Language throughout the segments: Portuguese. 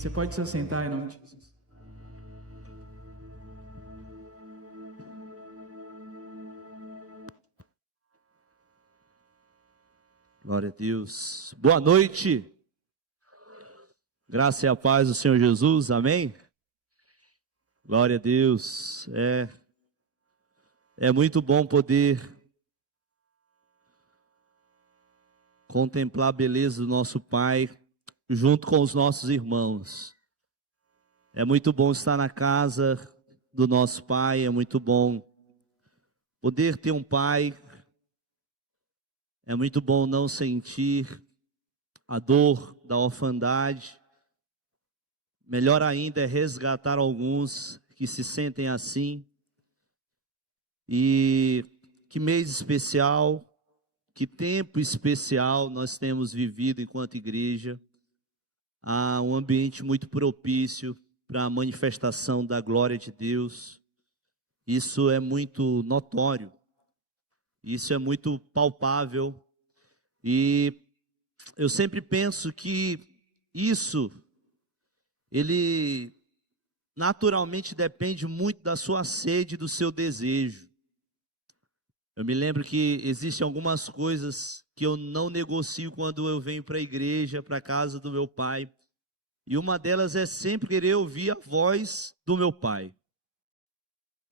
Você pode se assentar em nome de Jesus. Glória a Deus. Boa noite. Graça e a paz do Senhor Jesus. Amém? Glória a Deus. É muito bom poder contemplar a beleza do nosso Pai junto com os nossos irmãos. É muito bom estar na casa do nosso Pai. É muito bom poder ter um Pai. É muito bom não sentir a dor da orfandade. Melhor ainda é resgatar alguns que se sentem assim. E que mês especial, que tempo especial nós temos vivido enquanto igreja. Há um ambiente muito propício para a manifestação da glória de Deus. Isso é muito notório. Isso é muito palpável. E eu sempre penso que isso, ele naturalmente depende muito da sua sede e do seu desejo. Eu me lembro que existem algumas coisas que eu não negocio quando eu venho para a igreja, para a casa do meu pai. E uma delas é sempre querer ouvir a voz do meu pai.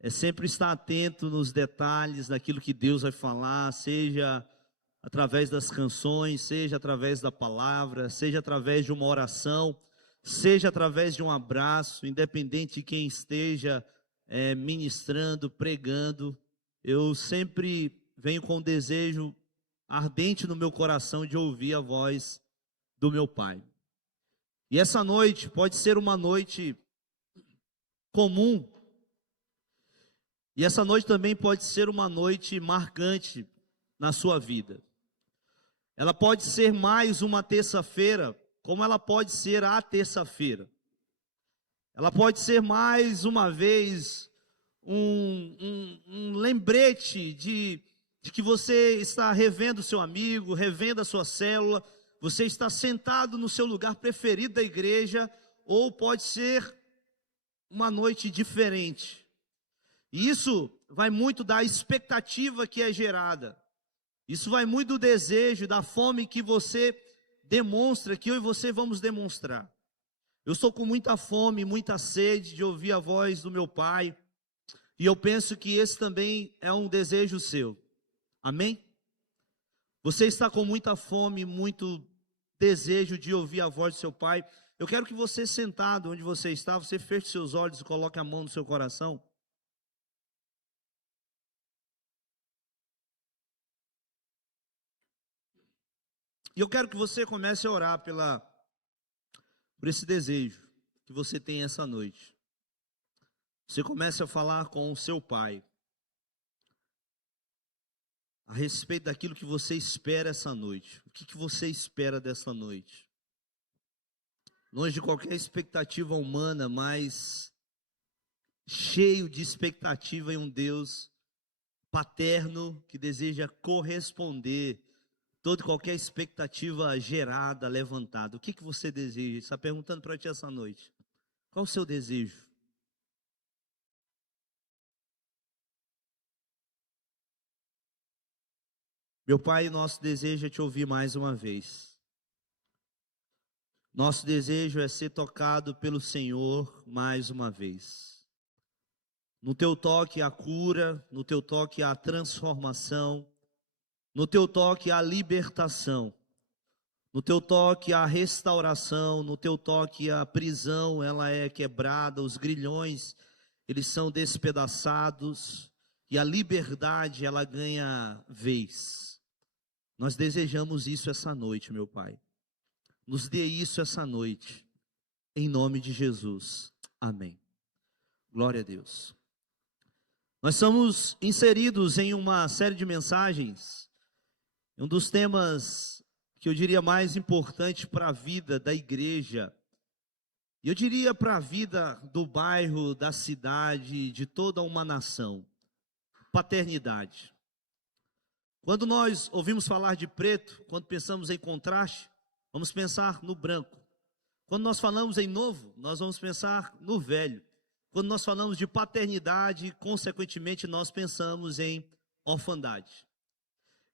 É sempre estar atento nos detalhes daquilo que Deus vai falar, seja através das canções, seja através da palavra, seja através de uma oração, seja através de um abraço, independente de quem esteja ministrando, pregando. Eu sempre venho com um desejo ardente no meu coração de ouvir a voz do meu Pai. E essa noite pode ser uma noite comum, e essa noite também pode ser uma noite marcante na sua vida. Ela pode ser mais uma terça-feira, como ela pode ser a terça-feira. Ela pode ser mais uma vez um lembrete de que você está revendo o seu amigo, revendo a sua célula, você está sentado no seu lugar preferido da igreja, ou pode ser uma noite diferente. E isso vai muito da expectativa que é gerada. Isso vai muito do desejo, da fome que você demonstra, que eu e você vamos demonstrar. Eu estou com muita fome, muita sede de ouvir a voz do meu Pai. E eu penso que esse também é um desejo seu. Amém? Você está com muita fome, muito desejo de ouvir a voz do seu Pai. Eu quero que você, sentado onde você está, você feche seus olhos e coloque a mão no seu coração. E eu quero que você comece a orar por esse desejo que você tem essa noite. Você comece a falar com o seu Pai a respeito daquilo que você espera essa noite. O que você espera dessa noite? Longe de qualquer expectativa humana, mas cheio de expectativa em um Deus paterno que deseja corresponder toda e qualquer expectativa gerada, levantada. O que você deseja? Está perguntando para ti essa noite. Qual o seu desejo? Meu Pai, nosso desejo é te ouvir mais uma vez. Nosso desejo é ser tocado pelo Senhor mais uma vez. No teu toque há cura, no teu toque há transformação, no teu toque há libertação, no teu toque há restauração, no teu toque a prisão ela é quebrada, os grilhões eles são despedaçados e a liberdade ela ganha vez. Nós desejamos isso essa noite, meu Pai. Nos dê isso essa noite, em nome de Jesus. Amém. Glória a Deus. Nós somos inseridos em uma série de mensagens, um dos temas que eu diria mais importante para a vida da igreja, e eu diria para a vida do bairro, da cidade, de toda uma nação: paternidade. Quando nós ouvimos falar de preto, quando pensamos em contraste, vamos pensar no branco. Quando nós falamos em novo, nós vamos pensar no velho. Quando nós falamos de paternidade, consequentemente, nós pensamos em orfandade.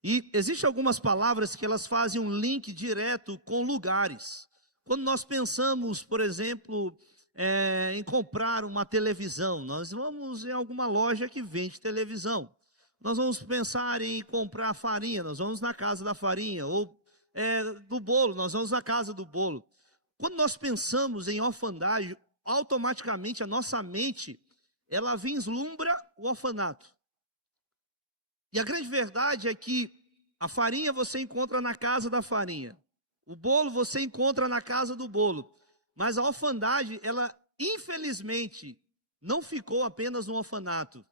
E existem algumas palavras que elas fazem um link direto com lugares. Quando nós pensamos, por exemplo, em comprar uma televisão, nós vamos em alguma loja que vende televisão. Nós vamos pensar em comprar farinha, nós vamos na casa da farinha, ou do bolo, nós vamos na casa do bolo. Quando nós pensamos em orfandade, automaticamente a nossa mente, ela vislumbra o orfanato. E a grande verdade é que a farinha você encontra na casa da farinha, o bolo você encontra na casa do bolo, mas a orfandade, ela infelizmente não ficou apenas no orfanato.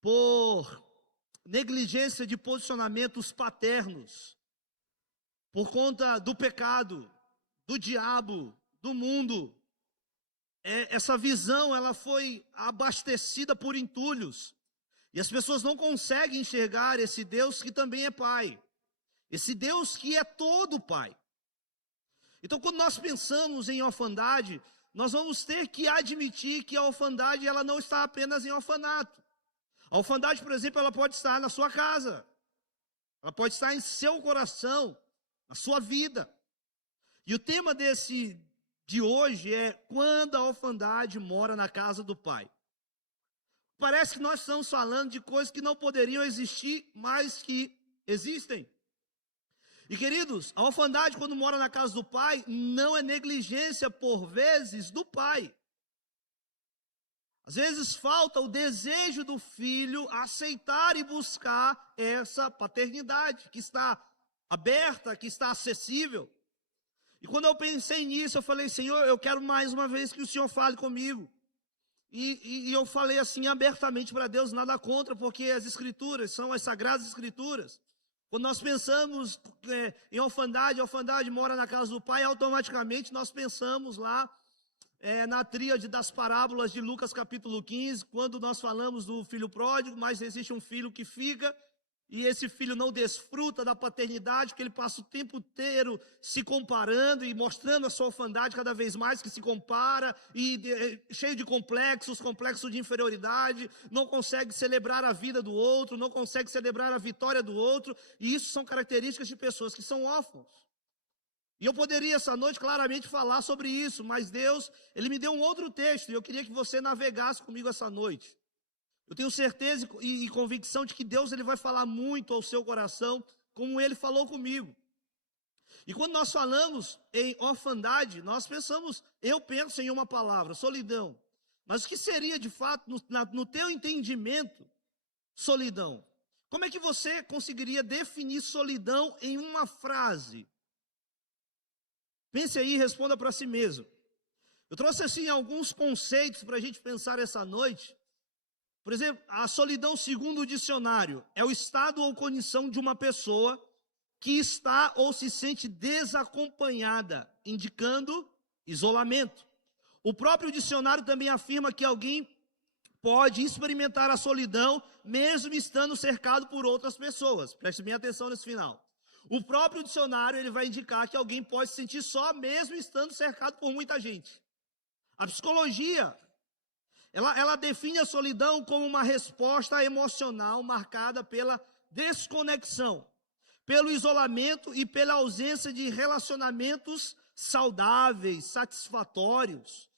Por negligência de posicionamentos paternos, por conta do pecado, do diabo, do mundo, essa visão ela foi abastecida por entulhos. E as pessoas não conseguem enxergar esse Deus que também é Pai. Esse Deus que é todo Pai. Então, quando nós pensamos em orfandade, nós vamos ter que admitir que a orfandade ela não está apenas em orfanato. A orfandade, por exemplo, ela pode estar na sua casa. Ela pode estar em seu coração, na sua vida. E o tema de hoje é quando a orfandade mora na casa do Pai. Parece que nós estamos falando de coisas que não poderiam existir, mas que existem. E queridos, a orfandade quando mora na casa do Pai, não é negligência por vezes do Pai. Às vezes falta o desejo do filho aceitar e buscar essa paternidade que está aberta, que está acessível. E quando eu pensei nisso, eu falei, Senhor, eu quero mais uma vez que o Senhor fale comigo. E eu falei assim abertamente para Deus, nada contra, porque as Escrituras são as Sagradas Escrituras. Quando nós pensamos em orfandade, a orfandade mora na casa do Pai, automaticamente nós pensamos lá na tríade das parábolas de Lucas capítulo 15, quando nós falamos do filho pródigo, mas existe um filho que fica, e esse filho não desfruta da paternidade, porque ele passa o tempo inteiro se comparando e mostrando a sua orfandade cada vez mais, que se compara, cheio de complexos de inferioridade, não consegue celebrar a vida do outro, não consegue celebrar a vitória do outro, e isso são características de pessoas que são órfãos. E eu poderia essa noite claramente falar sobre isso, mas Deus, Ele me deu um outro texto, e eu queria que você navegasse comigo essa noite. Eu tenho certeza e convicção de que Deus ele vai falar muito ao seu coração, como Ele falou comigo. E quando nós falamos em orfandade, eu penso em uma palavra, solidão. Mas o que seria de fato, no teu entendimento, solidão? Como é que você conseguiria definir solidão em uma frase? Pense aí e responda para si mesmo. Eu trouxe assim alguns conceitos para a gente pensar essa noite. Por exemplo, a solidão segundo o dicionário é o estado ou condição de uma pessoa que está ou se sente desacompanhada, indicando isolamento. O próprio dicionário também afirma que alguém pode experimentar a solidão mesmo estando cercado por outras pessoas. Preste bem atenção nesse final. O próprio dicionário ele vai indicar que alguém pode se sentir só mesmo estando cercado por muita gente. A psicologia ela define a solidão como uma resposta emocional marcada pela desconexão, pelo isolamento e pela ausência de relacionamentos saudáveis, satisfatórios.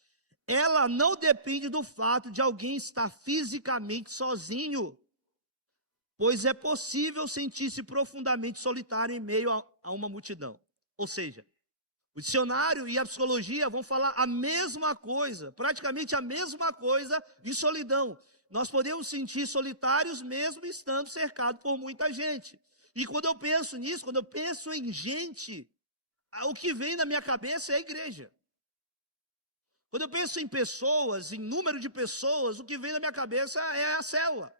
Ela não depende do fato de alguém estar fisicamente sozinho, pois é possível sentir-se profundamente solitário em meio a uma multidão. Ou seja, o dicionário e a psicologia vão falar a mesma coisa, praticamente a mesma coisa de solidão. Nós podemos sentir solitários mesmo estando cercados por muita gente. E quando eu penso nisso, quando eu penso em gente, o que vem na minha cabeça é a igreja. Quando eu penso em pessoas, em número de pessoas, o que vem na minha cabeça é a célula,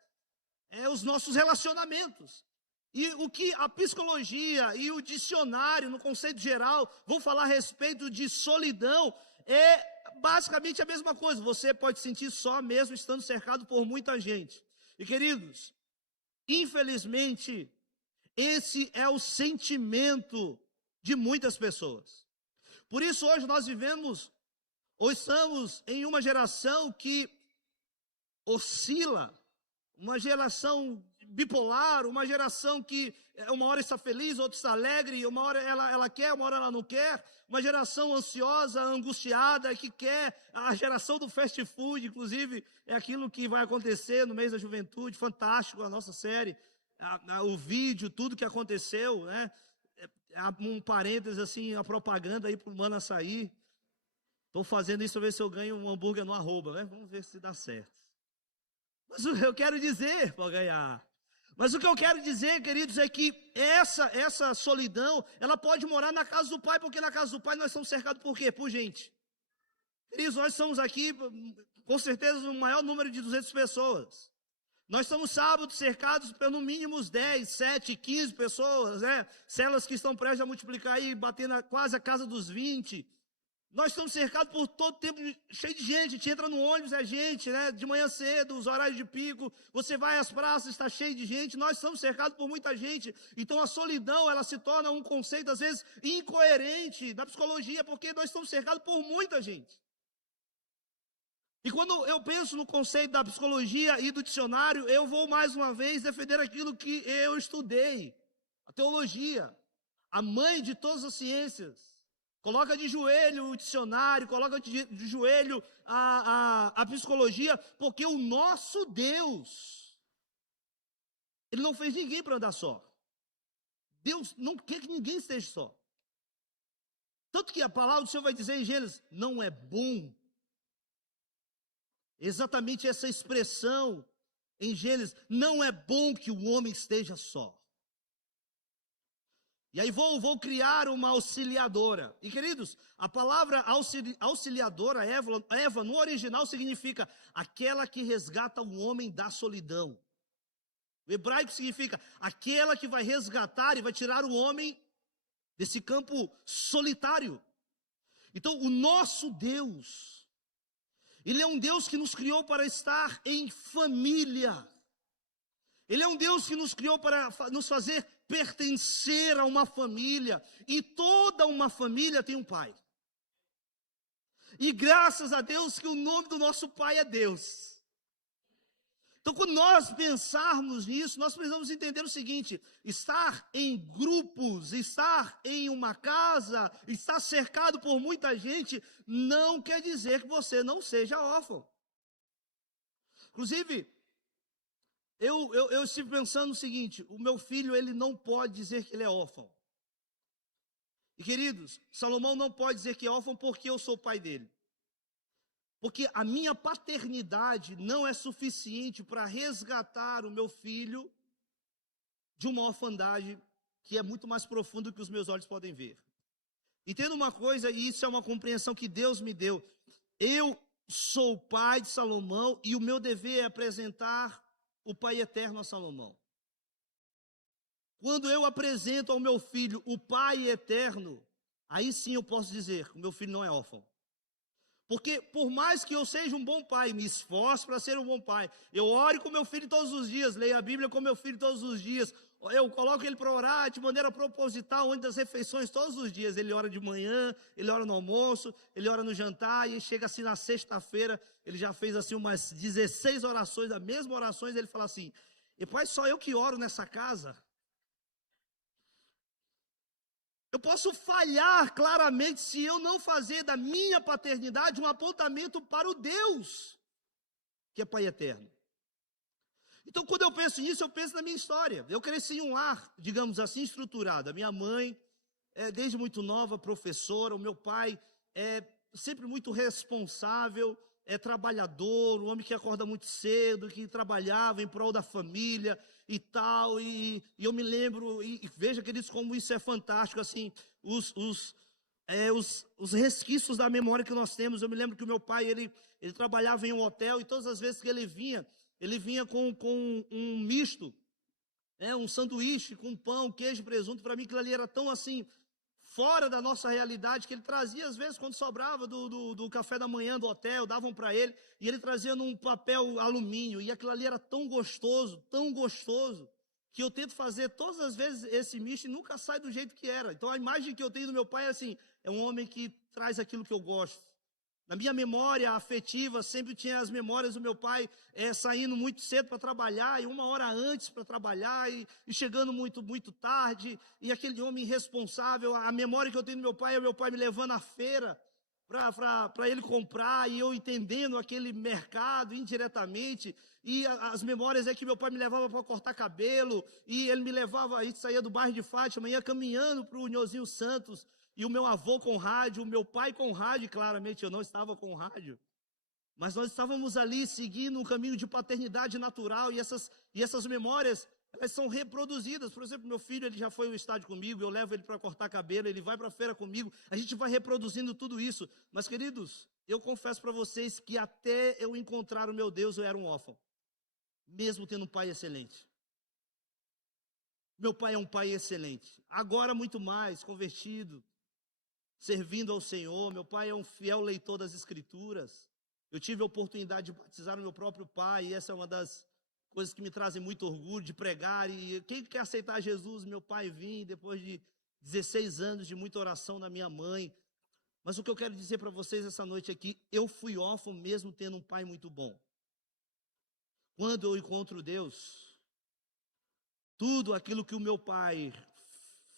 é os nossos relacionamentos. E o que a psicologia e o dicionário, no conceito geral, vão falar a respeito de solidão, é basicamente a mesma coisa. Você pode sentir só mesmo estando cercado por muita gente. E queridos, infelizmente, esse é o sentimento de muitas pessoas. Por isso hoje nós vivemos, ou estamos em uma geração que oscila, uma geração bipolar, uma geração que uma hora está feliz, outra está alegre, uma hora ela quer, uma hora ela não quer, uma geração ansiosa, angustiada, que quer, a geração do fast food, inclusive, é aquilo que vai acontecer no mês da juventude, fantástico a nossa série, o vídeo, tudo que aconteceu, né? Um parênteses assim, a propaganda aí para o Mano Açaí. Estou fazendo isso para ver se eu ganho um hambúrguer no arroba, né? Vamos ver se dá certo. Mas o que eu quero dizer, para ganhar. Mas o que eu quero dizer, queridos, é que essa solidão, ela pode morar na casa do Pai, porque na casa do Pai nós somos cercados por quê? Por gente. Queridos, nós estamos aqui, com certeza, no maior número de 200 pessoas. Nós estamos sábados cercados por no mínimo uns 10, 7, 15 pessoas, né? Células que estão prestes a multiplicar aí, batendo quase a casa dos 20. Nós estamos cercados por todo o tempo, cheio de gente. A gente entra no ônibus, é gente, né? De manhã cedo, os horários de pico. Você vai às praças, está cheio de gente. Nós estamos cercados por muita gente. Então a solidão, ela se torna um conceito, às vezes, incoerente da psicologia, porque nós estamos cercados por muita gente. E quando eu penso no conceito da psicologia e do dicionário, eu vou mais uma vez defender aquilo que eu estudei, a teologia, a mãe de todas as ciências. Coloca de joelho o dicionário, coloca de joelho a psicologia, porque o nosso Deus, Ele não fez ninguém para andar só. Deus não quer que ninguém esteja só. Tanto que a palavra do Senhor vai dizer em Gênesis, não é bom. Exatamente essa expressão em Gênesis, não é bom que o homem esteja só. E aí vou criar uma auxiliadora. E queridos, a palavra auxiliadora, Eva, no original significa aquela que resgata o homem da solidão. O hebraico significa aquela que vai resgatar e vai tirar o homem desse campo solitário. Então, o nosso Deus, Ele é um Deus que nos criou para estar em família. Ele é um Deus que nos criou para nos fazer pertencer a uma família. E toda uma família tem um pai. E graças a Deus que o nome do nosso pai é Deus. Então, quando nós pensarmos nisso, nós precisamos entender o seguinte: estar em grupos, estar em uma casa, estar cercado por muita gente, não quer dizer que você não seja órfão. Inclusive, eu estive pensando no seguinte: o meu filho, ele não pode dizer que ele é órfão. E queridos, Salomão não pode dizer que é órfão porque eu sou o pai dele. Porque a minha paternidade não é suficiente para resgatar o meu filho de uma orfandade que é muito mais profunda do que os meus olhos podem ver. Entenda uma coisa, e isso é uma compreensão que Deus me deu. Eu sou o pai de Salomão e o meu dever é apresentar o Pai eterno a Salomão. Quando eu apresento ao meu filho o Pai eterno, aí sim eu posso dizer que o meu filho não é órfão. Porque por mais que eu seja um bom pai, me esforço para ser um bom pai, eu oro com meu filho todos os dias, leio a Bíblia com meu filho todos os dias, eu coloco ele para orar de maneira proposital, antes das refeições, todos os dias. Ele ora de manhã, ele ora no almoço, ele ora no jantar, e chega assim na sexta-feira, ele já fez assim umas 16 orações, as mesmas orações, ele fala assim: e pai, só eu que oro nessa casa? Eu posso falhar claramente se eu não fazer da minha paternidade um apontamento para o Deus, que é Pai eterno. Então, quando eu penso nisso, eu penso na minha história. Eu cresci em um lar, digamos assim, estruturado. A minha mãe, desde muito nova, professora. O meu pai é sempre muito responsável, trabalhador, um homem que acorda muito cedo, que trabalhava em prol da família e tal. E eu me lembro, e veja, queridos, como isso é fantástico, assim, os resquícios da memória que nós temos. Eu me lembro que o meu pai, ele trabalhava em um hotel, e todas as vezes que ele vinha com um misto, um sanduíche com pão, queijo, presunto. Para mim aquilo ali era tão assim, fora da nossa realidade, que ele trazia às vezes quando sobrava do café da manhã do hotel, davam para ele, e ele trazia num papel alumínio, e aquilo ali era tão gostoso, que eu tento fazer todas as vezes esse misto e nunca sai do jeito que era. Então a imagem que eu tenho do meu pai é assim, é um homem que traz aquilo que eu gosto. Na minha memória afetiva, sempre tinha as memórias do meu pai saindo muito cedo para trabalhar, e 1 hora antes para trabalhar, e chegando muito, muito tarde, e aquele homem irresponsável. A memória que eu tenho do meu pai é o meu pai me levando à feira para ele comprar, e eu entendendo aquele mercado indiretamente. E as memórias é que meu pai me levava para cortar cabelo, e ele me levava, a gente saía do bairro de Fátima, ia caminhando para o Nhozinho Santos, e o meu avô com rádio, o meu pai com rádio. Claramente eu não estava com rádio, mas nós estávamos ali seguindo um caminho de paternidade natural, e essas memórias, elas são reproduzidas. Por exemplo, meu filho, ele já foi ao estádio comigo, eu levo ele para cortar cabelo, ele vai para a feira comigo, a gente vai reproduzindo tudo isso. Mas, queridos, eu confesso para vocês que até eu encontrar o meu Deus, eu era um órfão, mesmo tendo um pai excelente. Meu pai é um pai excelente, agora muito mais, convertido, servindo ao Senhor. Meu pai é um fiel leitor das Escrituras. Eu tive a oportunidade de batizar o meu próprio pai, e essa é uma das coisas que me trazem muito orgulho, de pregar. E quem quer aceitar Jesus? Meu pai vinha depois de 16 anos de muita oração da minha mãe. Mas o que eu quero dizer para vocês essa noite é que eu fui órfão mesmo tendo um pai muito bom. Quando eu encontro Deus, tudo aquilo que o meu pai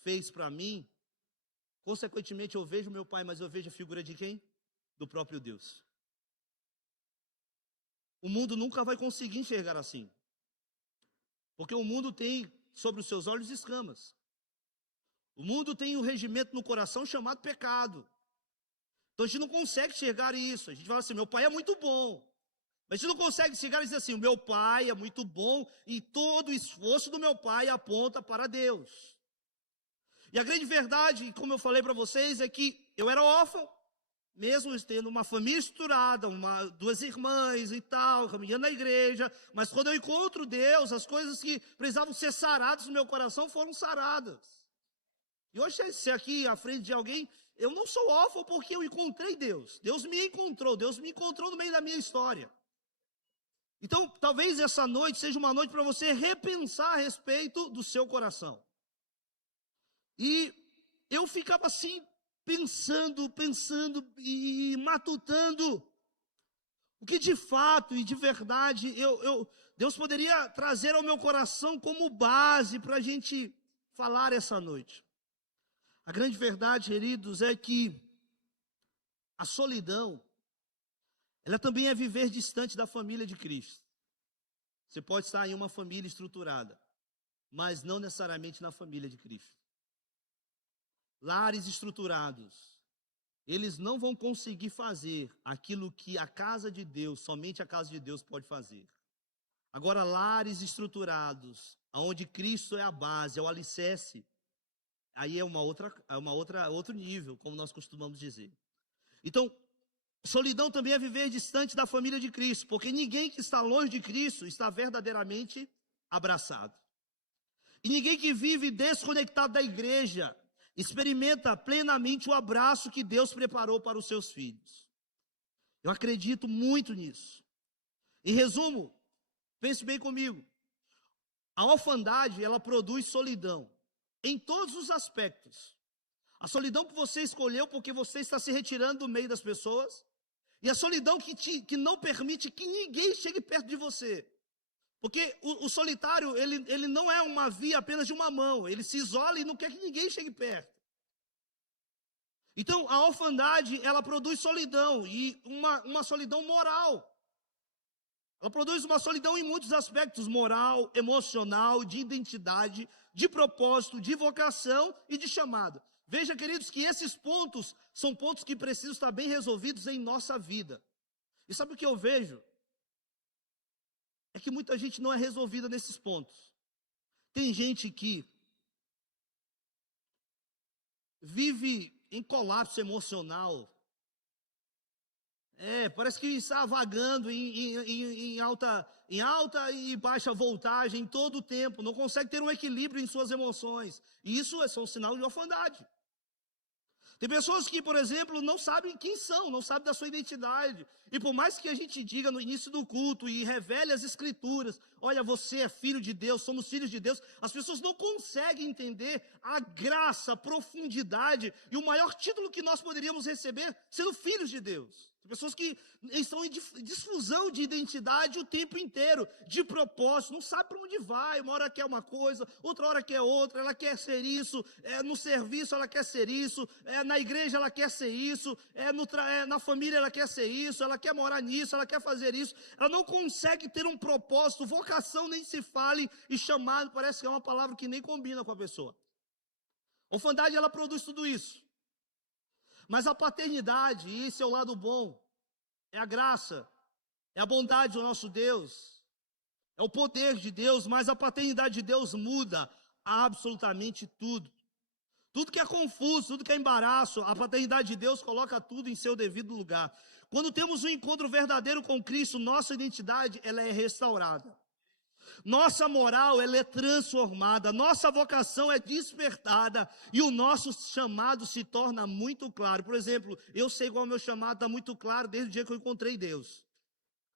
fez para mim, consequentemente eu vejo meu pai, mas eu vejo a figura de quem? Do próprio Deus. O mundo nunca vai conseguir enxergar assim, porque o mundo tem sobre os seus olhos escamas. O mundo tem um regimento no coração chamado pecado. Então a gente não consegue enxergar isso. A gente fala assim, meu pai é muito bom. Mas a gente não consegue chegar e dizer assim, o meu pai é muito bom, e todo o esforço do meu pai aponta para Deus. E a grande verdade, como eu falei para vocês, é que eu era órfão, mesmo tendo uma família estruturada, 2 irmãs e tal, caminhando na igreja. Mas quando eu encontro Deus, as coisas que precisavam ser saradas no meu coração foram saradas. E hoje, se aqui à frente de alguém, eu não sou órfão porque eu encontrei Deus. Deus me encontrou no meio da minha história. Então, talvez essa noite seja uma noite para você repensar a respeito do seu coração. E eu ficava assim, pensando e matutando o que de fato e de verdade Deus poderia trazer ao meu coração como base para a gente falar essa noite. A grande verdade, queridos, é que a solidão, ela também é viver distante da família de Cristo. Você pode estar em uma família estruturada, mas não necessariamente na família de Cristo. Lares estruturados, eles não vão conseguir fazer aquilo que a casa de Deus, somente a casa de Deus pode fazer. Agora, lares estruturados, onde Cristo é a base, é o alicerce, aí é outro nível, como nós costumamos dizer. Então, solidão também é viver distante da família de Cristo, porque ninguém que está longe de Cristo está verdadeiramente abraçado. E ninguém que vive desconectado da igreja experimenta plenamente o abraço que Deus preparou para os seus filhos. Eu acredito muito nisso. Em resumo, pense bem comigo. A orfandade, ela produz solidão em todos os aspectos. A solidão que você escolheu porque você está se retirando do meio das pessoas, e a solidão que não permite que ninguém chegue perto de você. Porque o solitário, ele não é uma via apenas de uma mão, ele se isola e não quer que ninguém chegue perto. Então, a orfandade, ela produz solidão, e uma solidão moral. Ela produz uma solidão em muitos aspectos, moral, emocional, de identidade, de propósito, de vocação e de chamado. Veja, queridos, que esses pontos são pontos que precisam estar bem resolvidos em nossa vida. E sabe o que eu vejo? É que muita gente não é resolvida nesses pontos. Tem gente que vive em colapso emocional. Parece que está vagando em alta e baixa voltagem todo o tempo. Não consegue ter um equilíbrio em suas emoções. E isso é só um sinal de orfandade. Tem pessoas que, por exemplo, não sabem quem são, não sabem da sua identidade. E por mais que a gente diga no início do culto e revele as escrituras, olha, você é filho de Deus, somos filhos de Deus, as pessoas não conseguem entender a graça, a profundidade e o maior título que nós poderíamos receber sendo filhos de Deus. Pessoas que estão em difusão de identidade o tempo inteiro, de propósito, não sabe para onde vai, uma hora quer uma coisa, outra hora quer outra, ela quer ser isso, no serviço ela quer ser isso, na igreja ela quer ser isso, na família ela quer ser isso, ela quer morar nisso, ela quer fazer isso, ela não consegue ter um propósito, vocação nem se fale, e chamado parece que é uma palavra que nem combina com a pessoa. Orfandade ela produz tudo isso. Mas a paternidade, e esse é o lado bom, é a graça, é a bondade do nosso Deus, é o poder de Deus, mas a paternidade de Deus muda absolutamente tudo. Tudo que é confuso, tudo que é embaraço, a paternidade de Deus coloca tudo em seu devido lugar. Quando temos um encontro verdadeiro com Cristo, nossa identidade ela é restaurada. Nossa moral ela é transformada, nossa vocação é despertada e o nosso chamado se torna muito claro. Por exemplo, eu sei qual é o meu chamado, está muito claro desde o dia que eu encontrei Deus.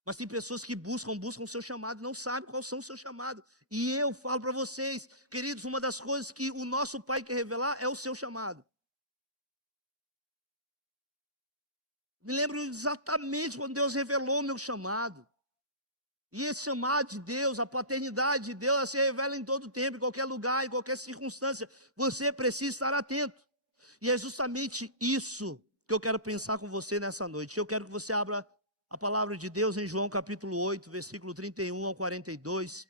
Mas tem pessoas que buscam o seu chamado e não sabem qual são o seu chamado. E eu falo para vocês, queridos, uma das coisas que o nosso Pai quer revelar é o seu chamado. Me lembro exatamente quando Deus revelou o meu chamado. E esse chamado de Deus, a paternidade de Deus, ela se revela em todo tempo, em qualquer lugar, em qualquer circunstância. Você precisa estar atento. E é justamente isso que eu quero pensar com você nessa noite. Eu quero que você abra a palavra de Deus em João capítulo 8, versículo 31 ao 42.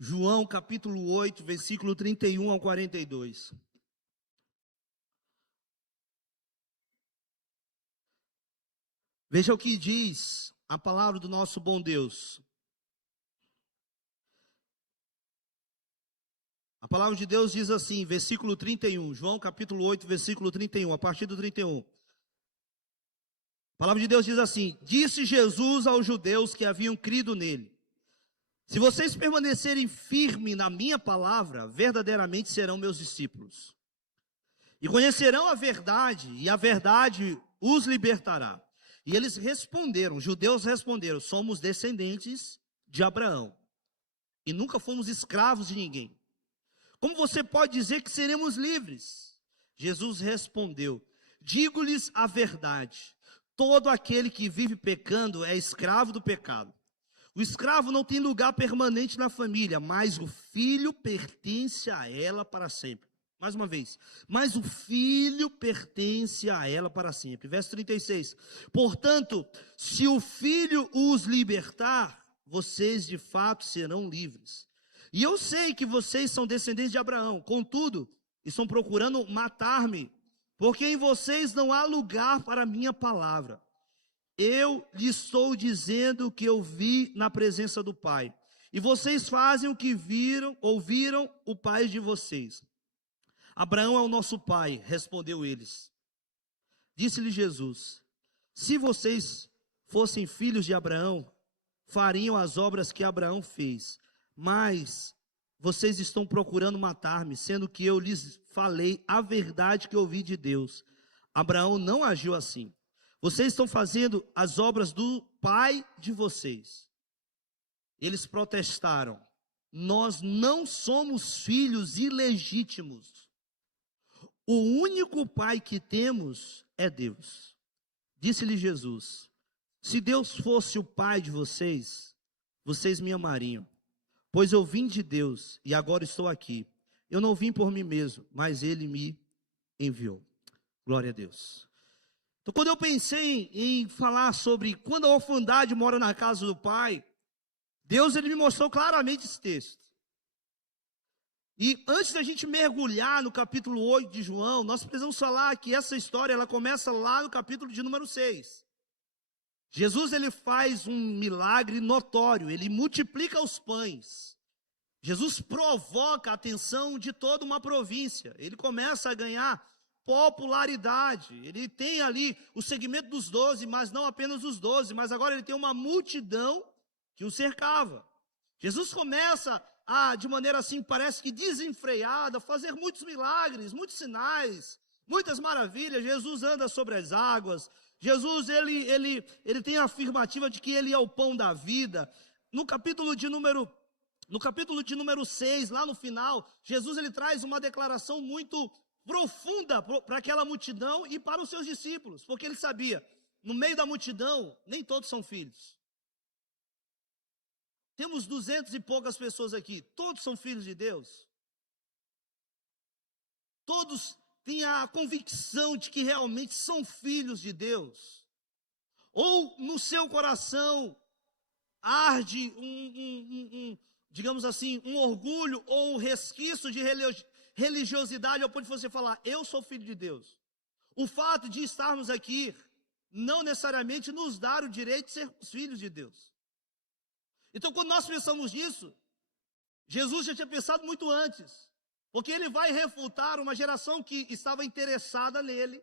João capítulo 8, versículo 31 ao 42. Veja o que diz a palavra do nosso bom Deus. A palavra de Deus diz assim, versículo 31, João capítulo 8, versículo 31, a partir do 31. A palavra de Deus diz assim: disse Jesus aos judeus que haviam crido nele: se vocês permanecerem firmes na minha palavra, verdadeiramente serão meus discípulos. E conhecerão a verdade, e a verdade os libertará. E eles responderam, os judeus responderam: somos descendentes de Abraão e nunca fomos escravos de ninguém. Como você pode dizer que seremos livres? Jesus respondeu: digo-lhes a verdade, todo aquele que vive pecando é escravo do pecado. O escravo não tem lugar permanente na família, mas o filho pertence a ela para sempre. Mais uma vez, mas o filho pertence a ela para sempre. Verso 36, portanto, se o filho os libertar, vocês de fato serão livres. E eu sei que vocês são descendentes de Abraão, contudo, estão procurando matar-me, porque em vocês não há lugar para a minha palavra. Eu lhes estou dizendo o que eu vi na presença do Pai, e vocês fazem o que ouviram o pai de vocês. Abraão é o nosso pai, respondeu eles. Disse-lhe Jesus: se vocês fossem filhos de Abraão, fariam as obras que Abraão fez. Mas vocês estão procurando matar-me, sendo que eu lhes falei a verdade que ouvi de Deus. Abraão não agiu assim. Vocês estão fazendo as obras do pai de vocês. Eles protestaram: nós não somos filhos ilegítimos. O único pai que temos é Deus. Disse-lhe Jesus: se Deus fosse o pai de vocês, vocês me amariam, pois eu vim de Deus e agora estou aqui. Eu não vim por mim mesmo, mas Ele me enviou. Glória a Deus. Então, quando eu pensei em falar sobre quando a orfandade mora na casa do Pai, Deus ele me mostrou claramente esse texto. E antes da gente mergulhar no capítulo 8 de João, nós precisamos falar que essa história ela começa lá no capítulo de número 6. Jesus ele faz um milagre notório, ele multiplica os pães. Jesus provoca a atenção de toda uma província, ele começa a ganhar popularidade, ele tem ali o segmento dos 12, mas não apenas os 12, mas agora ele tem uma multidão que o cercava. Jesus começa de maneira assim, parece que desenfreada, fazer muitos milagres, muitos sinais, muitas maravilhas. Jesus anda sobre as águas. Jesus, ele tem a afirmativa de que ele é o pão da vida. No capítulo de número 6, lá no final, Jesus ele traz uma declaração muito profunda para aquela multidão e para os seus discípulos, porque ele sabia, no meio da multidão, nem todos são filhos. Temos 200 e poucas pessoas aqui, todos são filhos de Deus? Todos têm a convicção de que realmente são filhos de Deus? Ou no seu coração arde digamos assim, um orgulho ou um resquício de religiosidade ao ponto de você falar, eu sou filho de Deus? O fato de estarmos aqui não necessariamente nos dá o direito de sermos filhos de Deus. Então, quando nós pensamos nisso, Jesus já tinha pensado muito antes, porque ele vai refutar uma geração que estava interessada nele,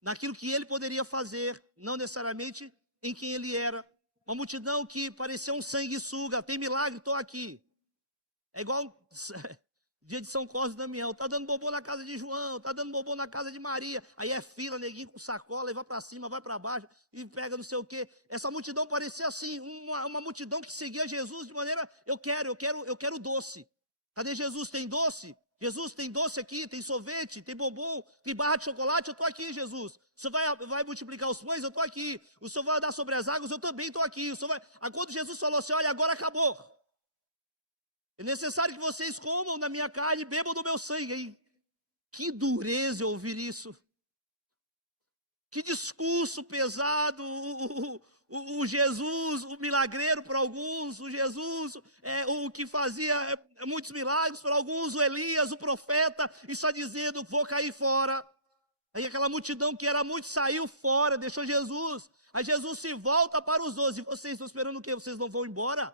naquilo que ele poderia fazer, não necessariamente em quem ele era. Uma multidão que parecia um sanguessuga, tem milagre, estou aqui. É igual dia de São Cosme e Damião, está dando bombom na casa de João, está dando bombom na casa de Maria, aí é fila, neguinho com sacola, e vai para cima, vai para baixo, e pega não sei o quê. Essa multidão parecia assim, uma multidão que seguia Jesus de maneira, eu quero doce. Cadê Jesus? Tem doce? Jesus, tem doce aqui, tem sorvete, tem bombom, tem barra de chocolate, eu estou aqui, Jesus. O Senhor vai multiplicar os pães, eu estou aqui. O Senhor vai andar sobre as águas, eu também estou aqui. Aí quando Jesus falou assim, olha, agora acabou. É necessário que vocês comam na minha carne e bebam do meu sangue. Aí, que dureza ouvir isso. Que discurso pesado. O Jesus, o milagreiro para alguns, o Jesus, o que fazia muitos milagres para alguns, o Elias, o profeta, e só dizendo, vou cair fora. Aí aquela multidão que era muito saiu fora, deixou Jesus. Aí Jesus se volta para os 12, vocês estão esperando o quê? Vocês não vão embora?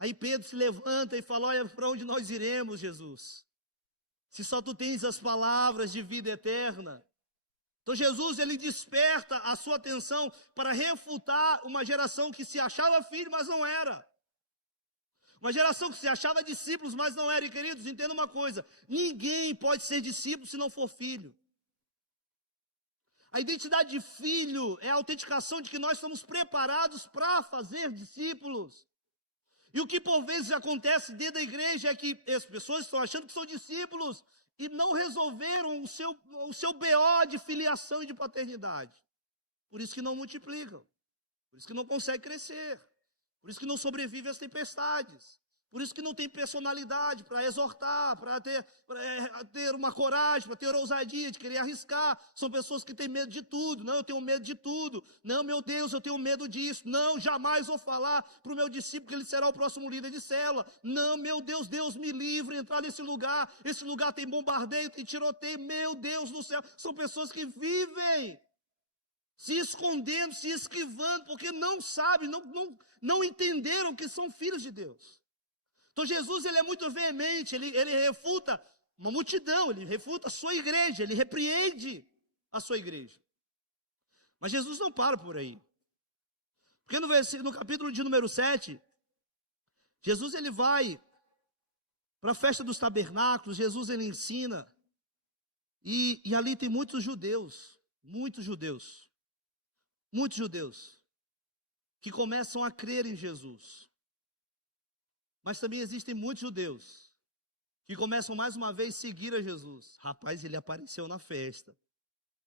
Aí Pedro se levanta e fala, olha, para onde nós iremos, Jesus? Se só tu tens as palavras de vida eterna. Então Jesus, ele desperta a sua atenção para refutar uma geração que se achava filho, mas não era. Uma geração que se achava discípulos, mas não era. E queridos, entenda uma coisa, ninguém pode ser discípulo se não for filho. A identidade de filho é a autenticação de que nós estamos preparados para fazer discípulos. E o que por vezes acontece dentro da igreja é que as pessoas estão achando que são discípulos e não resolveram o seu BO de filiação e de paternidade. Por isso que não multiplicam, por isso que não conseguem crescer, por isso que não sobrevivem às tempestades, por isso que não tem personalidade para exortar, para ter uma coragem, para ter ousadia de querer arriscar. São pessoas que têm medo de tudo. Não, eu tenho medo de tudo. Não, meu Deus, eu tenho medo disso. Não, jamais vou falar para o meu discípulo que ele será o próximo líder de célula. Não, meu Deus, Deus me livre de entrar nesse lugar. Esse lugar tem bombardeio, tem tiroteio. Meu Deus do céu, são pessoas que vivem se escondendo, se esquivando, porque não sabem, não entenderam que são filhos de Deus. Então Jesus, ele é muito veemente, ele refuta uma multidão, ele refuta a sua igreja, ele repreende a sua igreja. Mas Jesus não para por aí. Porque no capítulo de número 7, Jesus ele vai para a festa dos tabernáculos, Jesus ele ensina, e ali tem muitos judeus, que começam a crer em Jesus. Mas também existem muitos judeus que começam mais uma vez a seguir a Jesus. Rapaz, ele apareceu na festa.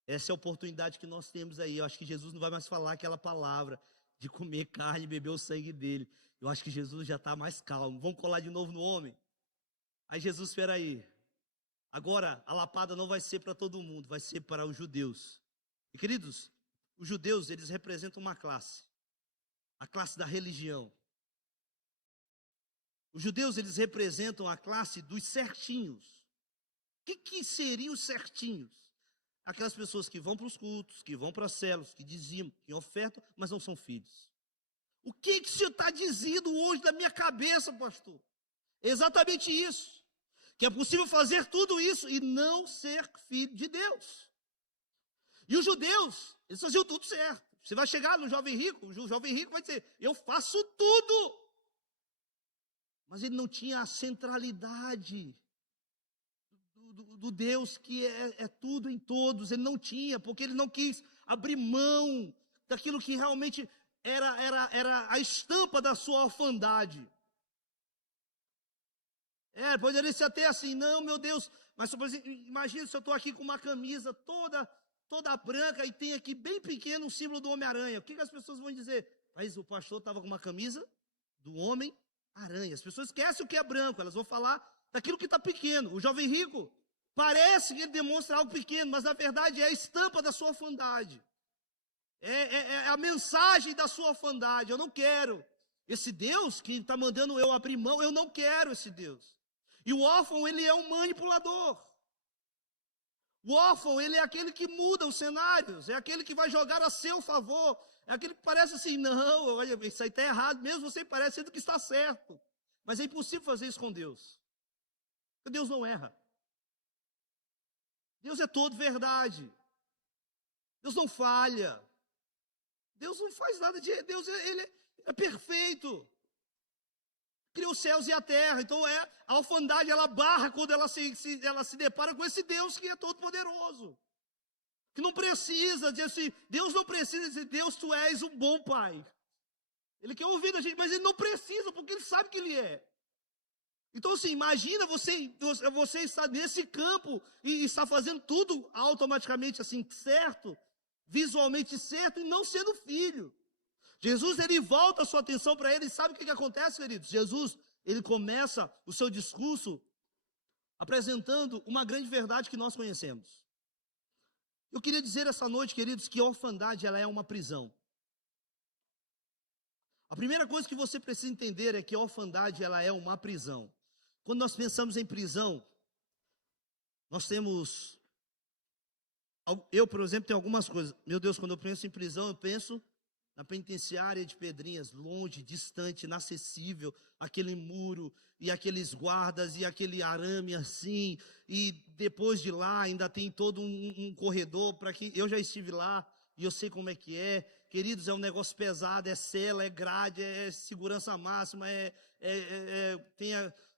Essa é a oportunidade que nós temos aí. Eu acho que Jesus não vai mais falar aquela palavra de comer carne e beber o sangue dele. Eu acho que Jesus já está mais calmo. Vamos colar de novo no homem? Aí Jesus, espera aí. Agora a lapada não vai ser para todo mundo, vai ser para os judeus. E queridos, os judeus, eles representam uma classe. A classe da religião. Os judeus, eles representam a classe dos certinhos. O que seriam os certinhos? Aquelas pessoas que vão para os cultos, que vão para as células, que dizimam, que ofertam, mas não são filhos. O que o senhor está dizendo hoje da minha cabeça, pastor? É exatamente isso. Que é possível fazer tudo isso e não ser filho de Deus. E os judeus, eles faziam tudo certo. Você vai chegar no jovem rico, o jovem rico vai dizer, eu faço tudo. mas ele não tinha a centralidade do Deus que é tudo em todos. Ele não tinha, porque ele não quis abrir mão daquilo que realmente era a estampa da sua orfandade. Poderia ser até assim, não, meu Deus, mas imagina se eu estou aqui com uma camisa toda branca e tem aqui bem pequeno um símbolo do Homem-Aranha. O que as pessoas vão dizer? Mas o pastor estava com uma camisa do Homem-Aranha. As pessoas esquecem o que é branco, elas vão falar daquilo que está pequeno. O jovem rico, parece que ele demonstra algo pequeno, mas na verdade é a estampa da sua orfandade. É a mensagem da sua orfandade. Eu não quero esse Deus que está mandando eu abrir mão, eu não quero esse Deus. E o órfão, ele é um manipulador. O órfão, ele é aquele que muda os cenários, é aquele que vai jogar a seu favor, é aquele que parece assim, não, olha, isso aí está errado, mesmo você parecendo que está certo. Mas é impossível fazer isso com Deus. Porque Deus não erra. Deus é todo verdade. Deus não falha. Deus não faz nada de... Deus, ele é perfeito. Criou os céus e a terra. Então a orfandade, ela barra quando ela se depara com esse Deus que é todo poderoso. Que não precisa dizer assim, Deus não precisa dizer, Deus, tu és um bom pai. Ele quer ouvir da gente, mas ele não precisa, porque ele sabe que ele é. Então assim, imagina você estar nesse campo e está fazendo tudo automaticamente assim, certo, visualmente certo e não sendo filho. Jesus, ele volta a sua atenção para ele, e sabe o que acontece, queridos? Jesus, ele começa o seu discurso apresentando uma grande verdade que nós conhecemos. Eu queria dizer essa noite, queridos, que a orfandade, ela é uma prisão. A primeira coisa que você precisa entender é que a orfandade, ela é uma prisão. Quando nós pensamos em prisão, nós temos... Eu, por exemplo, tenho algumas coisas. Meu Deus, quando eu penso em prisão, eu penso na penitenciária de Pedrinhas, longe, distante, inacessível, aquele muro e aqueles guardas e aquele arame assim, e depois de lá ainda tem todo um corredor para que eu já estive lá e eu sei como é que é. Queridos, é um negócio pesado, é cela, é grade, é segurança máxima,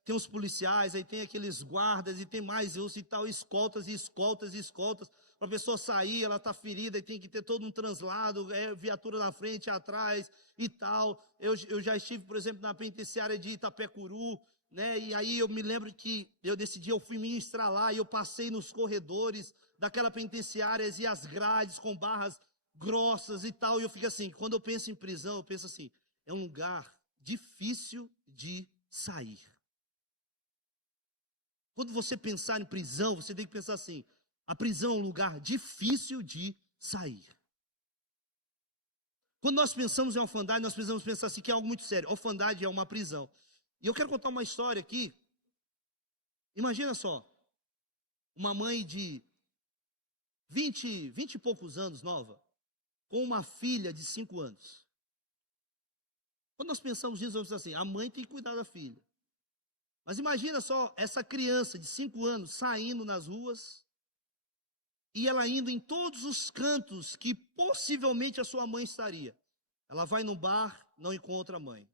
tem os policiais, aí tem aqueles guardas e tem mais e tal, escoltas e escoltas e escoltas. Para a pessoa sair, ela está ferida e tem que ter todo um translado, viatura na frente, atrás e tal. Eu já estive, por exemplo, na penitenciária de Itapecuru, né? E aí eu me lembro que nesse dia eu fui ministrar lá e eu passei nos corredores daquela penitenciária e as grades com barras grossas e tal. E eu fico assim, quando eu penso em prisão, eu penso assim, é um lugar difícil de sair. Quando você pensar em prisão, você tem que pensar assim, a prisão é um lugar difícil de sair. Quando nós pensamos em orfandade, nós precisamos pensar assim, que é algo muito sério. Orfandade é uma prisão. E eu quero contar uma história aqui. Imagina só, uma mãe de 20 e poucos anos, nova, com uma filha de 5 anos. Quando nós pensamos nisso, vamos pensar assim, a mãe tem que cuidar da filha. Mas imagina só essa criança de 5 anos saindo nas ruas, e ela indo em todos os cantos que possivelmente a sua mãe estaria. Ela vai no bar, não encontra a mãe.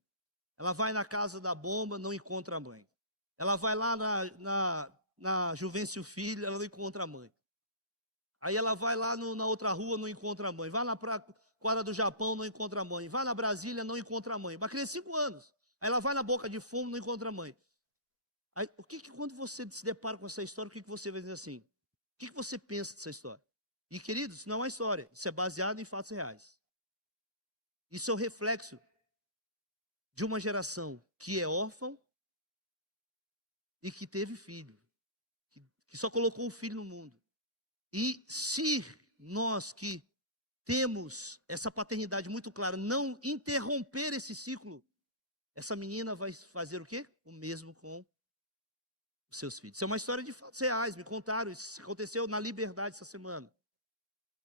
Ela vai na casa da bomba, não encontra a mãe. Ela vai lá na Juvencio Filho, ela não encontra a mãe. Aí ela vai lá na outra rua, não encontra a mãe. Vai na quadra do Japão, não encontra a mãe. Vai na Brasília, não encontra a mãe. Uma criança de 5 anos. Aí ela vai na Boca de Fumo, não encontra a mãe. Aí, quando você se depara com essa história, o que você vai dizer assim? O que você pensa dessa história? E, queridos, isso não é uma história, isso é baseado em fatos reais. Isso é o reflexo de uma geração que é órfã e que teve filho, que só colocou um filho no mundo. E se nós que temos essa paternidade muito clara, não interromper esse ciclo, essa menina vai fazer o quê? O mesmo com os seus filhos. Isso é uma história de fatos reais, me contaram, isso aconteceu na Liberdade essa semana.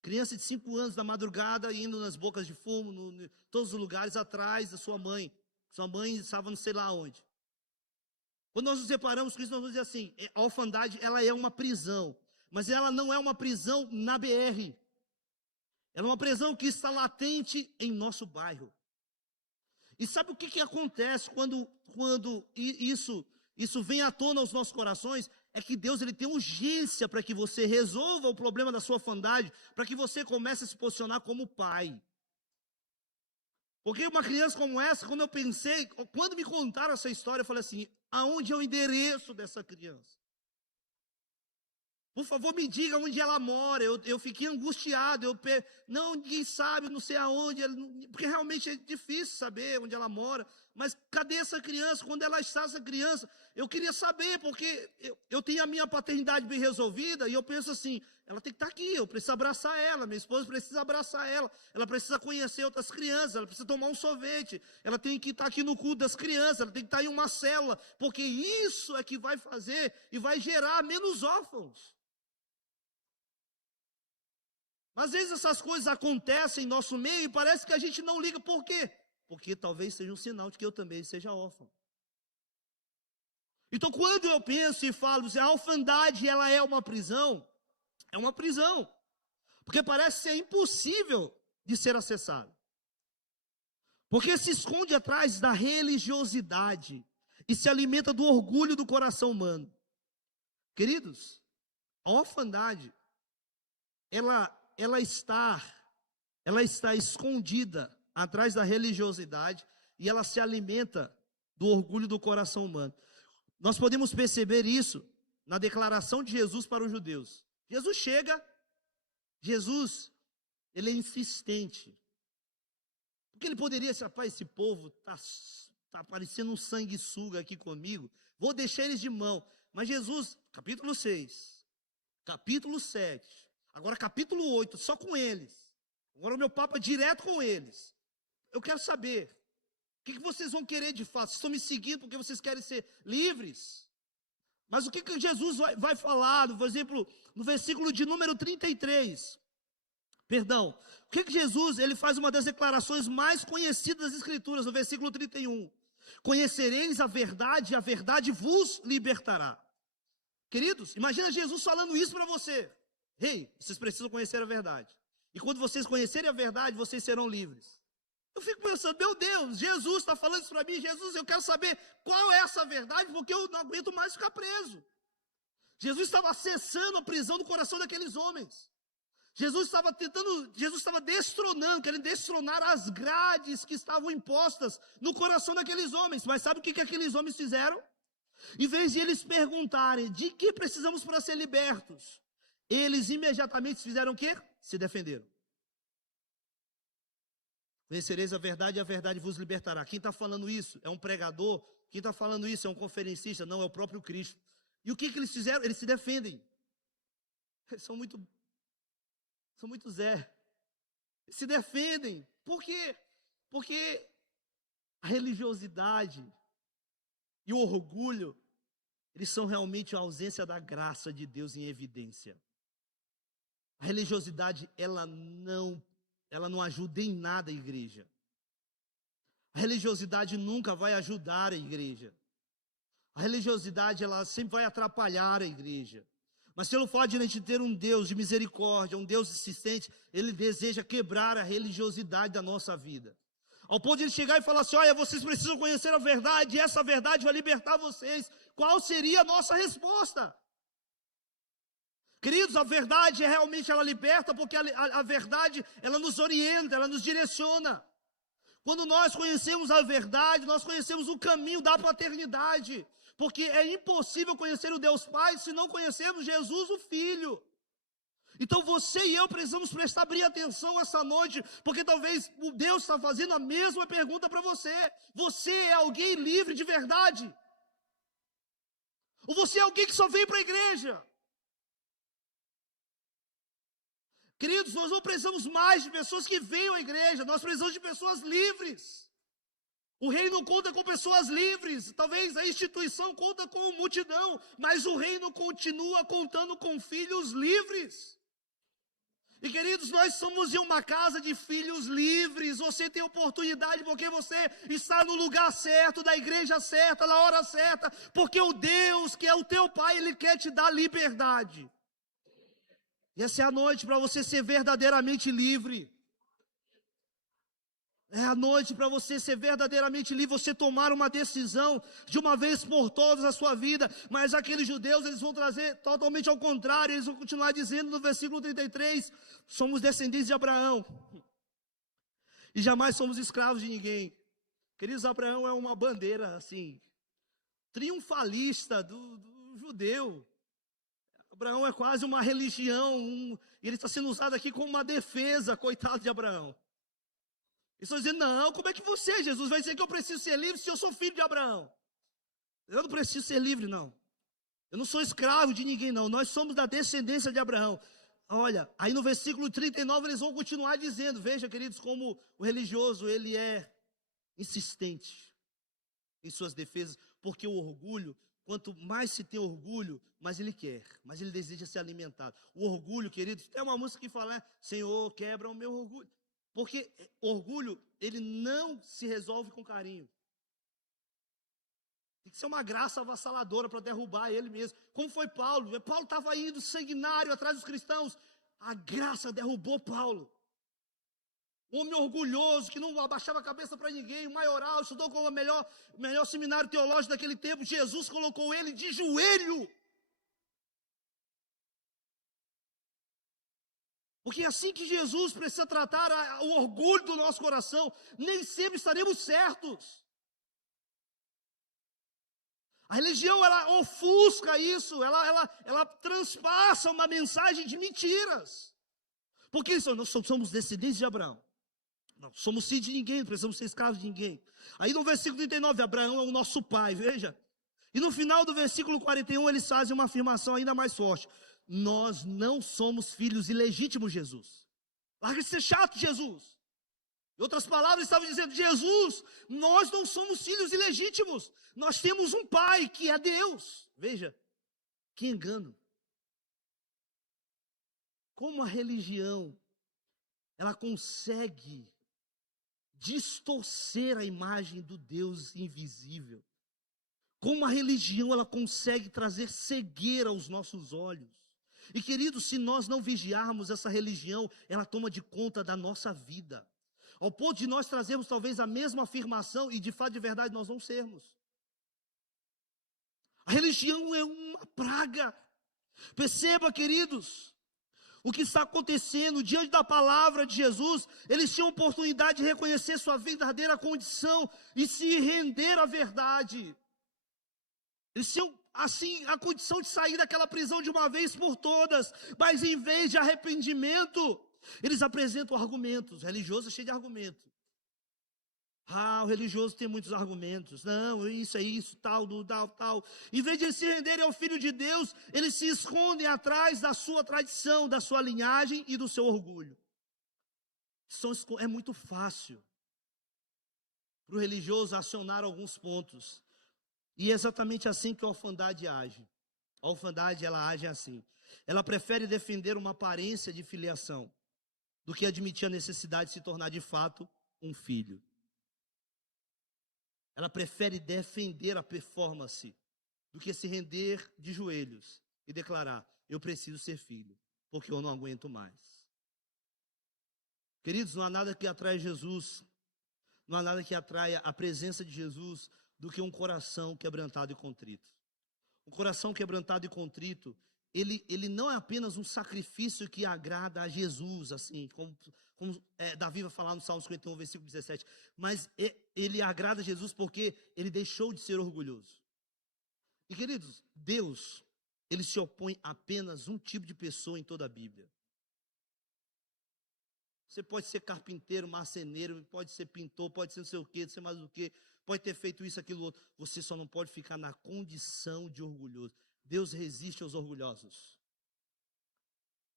Criança de 5 anos, da madrugada, indo nas bocas de fumo, em todos os lugares, atrás da sua mãe. Sua mãe estava não sei lá onde. Quando nós nos deparamos com isso, nós vamos dizer assim, a orfandade, ela é uma prisão, mas ela não é uma prisão na BR. Ela é uma prisão que está latente em nosso bairro. E sabe o que acontece quando isso vem à tona aos nossos corações? É que Deus ele tem urgência para que você resolva o problema da sua orfandade, para que você comece a se posicionar como pai. Porque uma criança como essa, quando me contaram essa história, eu falei assim, aonde é o endereço dessa criança? Por favor, me diga onde ela mora. Eu fiquei angustiado. Não, ninguém sabe, não sei aonde. Porque realmente é difícil saber onde ela mora. Mas cadê essa criança? Quando ela está, essa criança? Eu queria saber, porque eu tenho a minha paternidade bem resolvida. E eu penso assim, ela tem que estar aqui. Eu preciso abraçar ela. Minha esposa precisa abraçar ela. Ela precisa conhecer outras crianças. Ela precisa tomar um sorvete. Ela tem que estar aqui no culto das crianças. Ela tem que estar em uma célula. Porque isso é que vai fazer e vai gerar menos órfãos. Às vezes essas coisas acontecem em nosso meio e parece que a gente não liga. Por quê? Porque talvez seja um sinal de que eu também seja órfão. Então quando eu penso e falo, a orfandade ela é uma prisão, porque parece ser impossível de ser acessado. Porque se esconde atrás da religiosidade e se alimenta do orgulho do coração humano. Queridos, a orfandade, ela está escondida atrás da religiosidade e ela se alimenta do orgulho do coração humano. Nós podemos perceber isso na declaração de Jesus para os judeus. Ele é insistente. Porque ele poderia dizer, rapaz, esse povo está parecendo um sanguessuga aqui comigo, vou deixar eles de mão. Mas Jesus, capítulo 6, capítulo 7, agora capítulo 8, só com eles. Agora o meu papo é direto com eles. Eu quero saber, o que vocês vão querer de fato? Vocês estão me seguindo porque vocês querem ser livres? Mas o que Jesus vai falar, por exemplo, no versículo de número 33? Perdão, o que Jesus, ele faz uma das declarações mais conhecidas das Escrituras, no versículo 31. Conhecereis a verdade e a verdade vos libertará. Queridos, imagina Jesus falando isso para você. Ei, vocês precisam conhecer a verdade. E quando vocês conhecerem a verdade, vocês serão livres. Eu fico pensando, meu Deus, Jesus está falando isso para mim. Jesus, eu quero saber qual é essa verdade, porque eu não aguento mais ficar preso. Jesus estava acessando a prisão do coração daqueles homens. Jesus estava destronando, querendo destronar as grades que estavam impostas no coração daqueles homens. Mas sabe o que aqueles homens fizeram? Em vez de eles perguntarem de que precisamos para ser libertos, eles imediatamente fizeram o quê? Se defenderam. Conhecereis a verdade e a verdade vos libertará. Quem está falando isso é um pregador? Quem está falando isso é um conferencista? Não, é o próprio Cristo. E o que eles fizeram? Eles se defendem. Eles são muito Zé. Eles se defendem. Por quê? Porque a religiosidade e o orgulho, eles são realmente a ausência da graça de Deus em evidência. A religiosidade, ela não ajuda em nada a igreja. A religiosidade nunca vai ajudar a igreja. A religiosidade, ela sempre vai atrapalhar a igreja. Mas pelo fato de a gente ter um Deus de misericórdia, um Deus insistente, Ele deseja quebrar a religiosidade da nossa vida. Ao ponto de Ele chegar e falar assim, olha, vocês precisam conhecer a verdade, e essa verdade vai libertar vocês. Qual seria a nossa resposta? Queridos, a verdade realmente ela liberta, porque a verdade, ela nos orienta, ela nos direciona. Quando nós conhecemos a verdade, nós conhecemos o caminho da paternidade. Porque é impossível conhecer o Deus Pai se não conhecermos Jesus, o Filho. Então você e eu precisamos prestar bem atenção essa noite, porque talvez o Deus está fazendo a mesma pergunta para você. Você é alguém livre de verdade? Ou você é alguém que só veio para a igreja? Queridos, nós não precisamos mais de pessoas que venham à igreja, nós precisamos de pessoas livres. O reino conta com pessoas livres, talvez a instituição conta com multidão, mas o reino continua contando com filhos livres. E queridos, nós somos em uma casa de filhos livres. Você tem oportunidade porque você está no lugar certo, da igreja certa, na hora certa, porque o Deus que é o teu Pai, Ele quer te dar liberdade. E essa é a noite para você ser verdadeiramente livre. É a noite para você ser verdadeiramente livre, você tomar uma decisão de uma vez por todas a sua vida. Mas aqueles judeus, eles vão trazer totalmente ao contrário. Eles vão continuar dizendo no versículo 33, somos descendentes de Abraão e jamais somos escravos de ninguém. Queridos, Abraão é uma bandeira assim, triunfalista do judeu. Abraão é quase uma religião, ele está sendo usado aqui como uma defesa, coitado de Abraão. Eles estão dizendo, não, como é que você, Jesus, vai dizer que eu preciso ser livre se eu sou filho de Abraão? Eu não preciso ser livre, não. Eu não sou escravo de ninguém, não. Nós somos da descendência de Abraão. Olha, aí no versículo 39 eles vão continuar dizendo, veja, queridos, como o religioso, ele é insistente em suas defesas, porque o orgulho, quanto mais se tem orgulho, mais ele quer, mais ele deseja ser alimentado. O orgulho, queridos, tem uma música que fala, Senhor, quebra o meu orgulho. Porque orgulho, ele não se resolve com carinho. Tem que ser uma graça avassaladora para derrubar ele mesmo. Como foi Paulo? Paulo estava indo sanguinário atrás dos cristãos. A graça derrubou Paulo. Um homem orgulhoso, que não abaixava a cabeça para ninguém, o maioral, estudou com o melhor seminário teológico daquele tempo. Jesus colocou ele de joelho. Porque é assim que Jesus precisa tratar o orgulho do nosso coração. Nem sempre estaremos certos. A religião, ela ofusca isso, ela transpassa uma mensagem de mentiras. Porque nós somos descendentes de Abraão. Não somos filhos de ninguém, não precisamos ser escravos de ninguém. Aí no versículo 39, Abraão é o nosso pai, veja. E no final do versículo 41, eles fazem uma afirmação ainda mais forte. Nós não somos filhos ilegítimos, Jesus. Larga de ser chato, Jesus. Em outras palavras, estavam dizendo, Jesus, nós não somos filhos ilegítimos. Nós temos um pai que é Deus. Veja, que engano. Como a religião, ela consegue distorcer a imagem do Deus invisível. Como a religião, ela consegue trazer cegueira aos nossos olhos. E queridos, se nós não vigiarmos essa religião, ela toma de conta da nossa vida. Ao ponto de nós trazermos talvez a mesma afirmação e de fato de verdade nós não sermos. A religião é uma praga. Perceba, queridos, o que está acontecendo diante da palavra de Jesus. Eles tinham oportunidade de reconhecer sua verdadeira condição e se render à verdade. Eles tinham, assim, a condição de sair daquela prisão de uma vez por todas, mas em vez de arrependimento, eles apresentam argumentos. O religioso é cheio de argumento. O religioso tem muitos argumentos. Não, isso é isso, tal. Em vez de eles se renderem ao Filho de Deus, eles se escondem atrás da sua tradição, da sua linhagem e do seu orgulho. É muito fácil para o religioso acionar alguns pontos. E é exatamente assim que a orfandade age. A orfandade, ela age assim. Ela prefere defender uma aparência de filiação do que admitir a necessidade de se tornar de fato um filho. Ela prefere defender a performance do que se render de joelhos e declarar, eu preciso ser filho, porque eu não aguento mais. Queridos, não há nada que atrai Jesus, não há nada que atraia a presença de Jesus do que um coração quebrantado e contrito. Um coração quebrantado e contrito, ele não é apenas um sacrifício que agrada a Jesus, assim, como Davi vai falar no Salmo 51, versículo 17, mas ele agrada a Jesus porque ele deixou de ser orgulhoso. E queridos, Deus, ele se opõe a apenas um tipo de pessoa em toda a Bíblia. Você pode ser carpinteiro, marceneiro, pode ser pintor, pode ser não sei o quê, não sei mais o quê, pode ter feito isso, aquilo, outro. Você só não pode ficar na condição de orgulhoso. Deus resiste aos orgulhosos,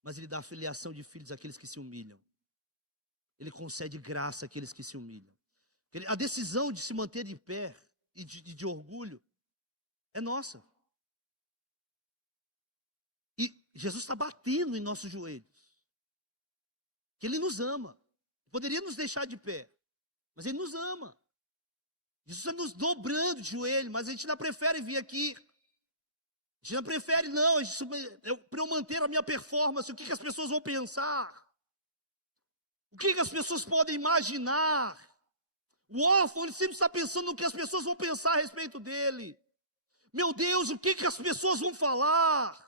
mas Ele dá a filiação de filhos àqueles que se humilham. Ele concede graça àqueles que se humilham. A decisão de se manter de pé e de orgulho é nossa. E Jesus está batendo em nossos joelhos. Que Ele nos ama. Poderia nos deixar de pé, mas Ele nos ama. Jesus está nos dobrando de joelho, mas a gente não prefere vir aqui. A gente não prefere, não, para eu manter a minha performance, o que as pessoas vão pensar? O que as pessoas podem imaginar? O órfão, ele sempre está pensando no que as pessoas vão pensar a respeito dele. Meu Deus, o que as pessoas vão falar?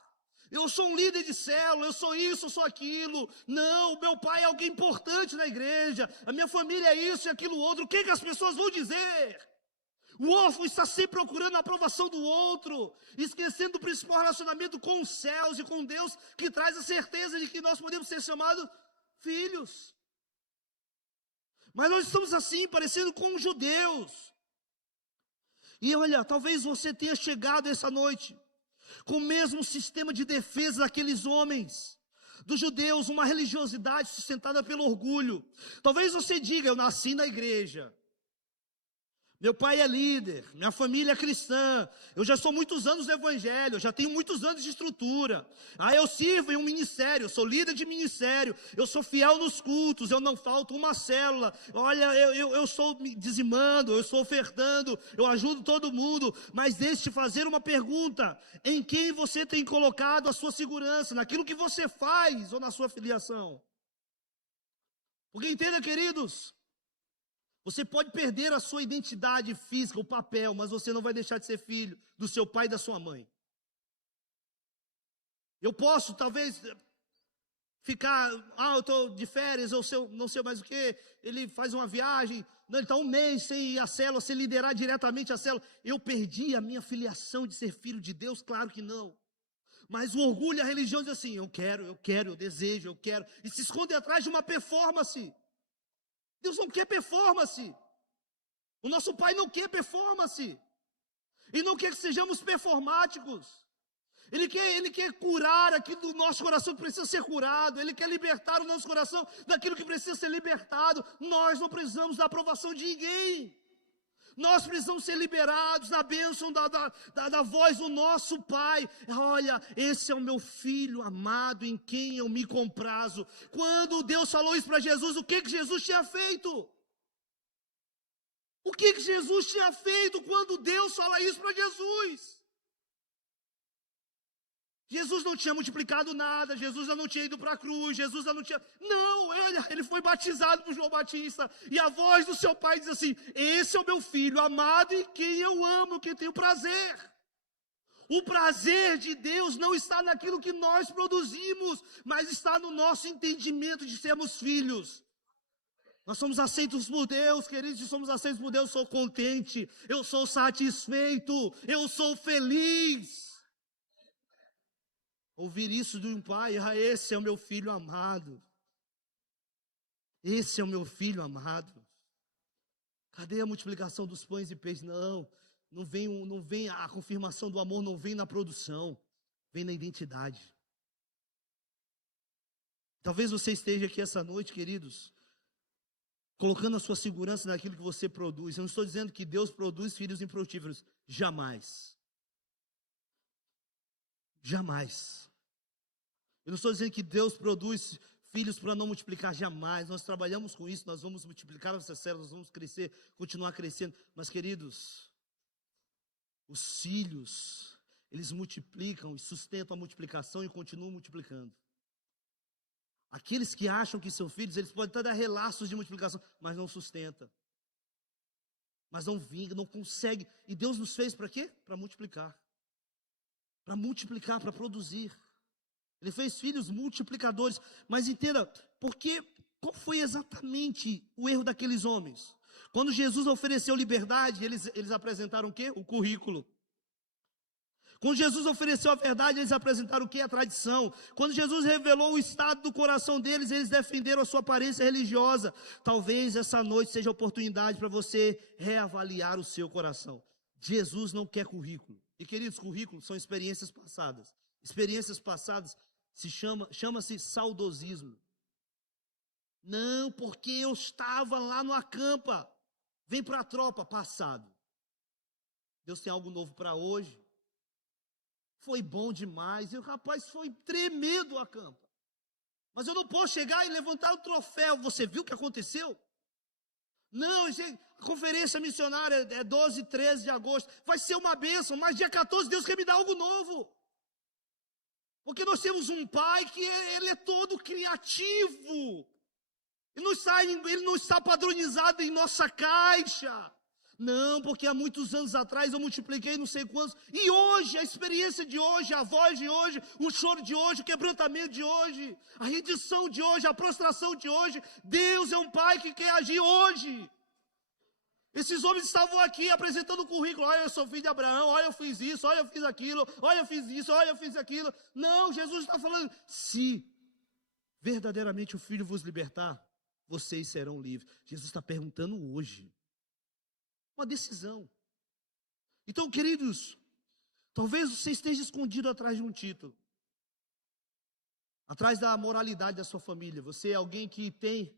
Eu sou um líder de célula, eu sou isso, eu sou aquilo. Não, meu pai é alguém importante na igreja. A minha família é isso e aquilo outro. O que as pessoas vão dizer? O órfão está sempre procurando a aprovação do outro, esquecendo do principal relacionamento com os céus e com Deus, que traz a certeza de que nós podemos ser chamados filhos. Mas nós estamos assim, parecendo com os judeus. E olha, talvez você tenha chegado essa noite com o mesmo sistema de defesa daqueles homens, dos judeus, uma religiosidade sustentada pelo orgulho. Talvez você diga, eu nasci na igreja, meu pai é líder, minha família é cristã, eu já sou muitos anos no evangelho, eu já tenho muitos anos de estrutura. Eu sirvo em um ministério, eu sou líder de ministério, eu sou fiel nos cultos, eu não falto uma célula. Olha, eu estou dizimando, eu estou ofertando, eu ajudo todo mundo. Mas deixe-te fazer uma pergunta: em quem você tem colocado a sua segurança? Naquilo que você faz ou na sua filiação? Porque entenda, queridos, você pode perder a sua identidade física, o papel, mas você não vai deixar de ser filho do seu pai e da sua mãe. Eu posso, talvez, ficar, eu estou de férias, eu não sei mais o que, ele faz uma viagem, não, ele está um mês sem ir à célula, sem liderar diretamente a célula. Eu perdi a minha filiação de ser filho de Deus? Claro que não. Mas o orgulho e a religião diz assim, eu quero, eu desejo, eu quero, e se esconde atrás de uma performance. Deus não quer performance. O nosso Pai não quer performance. Ele não quer que sejamos performáticos. Ele quer curar aquilo do nosso coração que precisa ser curado. Ele quer libertar o nosso coração daquilo que precisa ser libertado. Nós não precisamos da aprovação de ninguém. Nós precisamos ser liberados na bênção da voz do nosso Pai. Olha, esse é o meu filho amado em quem eu me comprazo. Quando Deus falou isso para Jesus, o que Jesus tinha feito? O que Jesus tinha feito quando Deus fala isso para Jesus? Jesus não tinha multiplicado nada, Jesus já não tinha ido para a cruz, Jesus já não tinha... Não, ele foi batizado por João Batista, e a voz do seu pai diz assim, esse é o meu filho amado em quem eu amo, que tenho prazer. O prazer de Deus não está naquilo que nós produzimos, mas está no nosso entendimento de sermos filhos. Nós somos aceitos por Deus, queridos, se somos aceitos por Deus, eu sou contente, eu sou satisfeito, eu sou feliz. Ouvir isso de um pai, esse é o meu filho amado. Esse é o meu filho amado. Cadê a multiplicação dos pães e peixes? Não vem a confirmação do amor, não vem na produção, vem na identidade. Talvez você esteja aqui essa noite, queridos, colocando a sua segurança naquilo que você produz. Eu não estou dizendo que Deus produz filhos improdutíveis, jamais. Jamais. Eu não estou dizendo que Deus produz filhos para não multiplicar, jamais. Nós trabalhamos com isso, nós vamos multiplicar nossas células, nós vamos crescer, continuar crescendo. Mas, queridos, os filhos, eles multiplicam e sustentam a multiplicação e continuam multiplicando. Aqueles que acham que são filhos, eles podem até dar relaços de multiplicação, mas não sustenta. Mas não vinga, não consegue. E Deus nos fez para quê? Para multiplicar. Para multiplicar, para produzir. Ele fez filhos multiplicadores. Mas entenda, qual foi exatamente o erro daqueles homens? Quando Jesus ofereceu liberdade, eles apresentaram o quê? O currículo. Quando Jesus ofereceu a verdade, eles apresentaram o quê? A tradição. Quando Jesus revelou o estado do coração deles, eles defenderam a sua aparência religiosa. Talvez essa noite seja a oportunidade para você reavaliar o seu coração. Jesus não quer currículo. E queridos, currículos são experiências passadas. Experiências passadas chama-se saudosismo. Não, porque eu estava lá no acampa. Vem para a tropa, passado. Deus tem algo novo para hoje. Foi bom demais. E o rapaz foi tremendo o acampa. Mas eu não posso chegar e levantar o troféu. Você viu o que aconteceu? Não, a conferência missionária é 12 e 13 de agosto. Vai ser uma bênção, mas dia 14 Deus quer me dar algo novo. Porque nós temos um pai que ele é todo criativo. Ele não está padronizado em nossa caixa. Não, porque há muitos anos atrás eu multipliquei não sei quantos. E hoje, a experiência de hoje, a voz de hoje, o choro de hoje, o quebrantamento de hoje, a rendição de hoje, a prostração de hoje. Deus é um Pai que quer agir hoje. Esses homens estavam aqui apresentando o currículo. Olha, eu sou filho de Abraão, olha, eu fiz isso, olha, eu fiz aquilo, olha, eu fiz isso, olha, eu fiz aquilo. Não, Jesus está falando, se verdadeiramente o Filho vos libertar, vocês serão livres. Jesus está perguntando hoje. Uma decisão. Então, queridos, talvez você esteja escondido atrás de um título, atrás da moralidade da sua família. Você é alguém que tem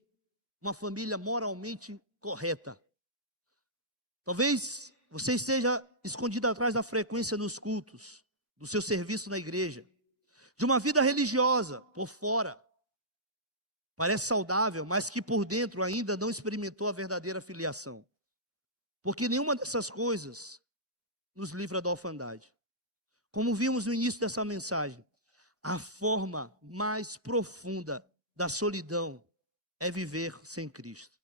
uma família moralmente correta. Talvez você esteja escondido atrás da frequência nos cultos, do seu serviço na igreja, de uma vida religiosa por fora. Parece saudável, mas que por dentro ainda não experimentou a verdadeira filiação. Porque nenhuma dessas coisas nos livra da orfandade. Como vimos no início dessa mensagem, a forma mais profunda da solidão é viver sem Cristo.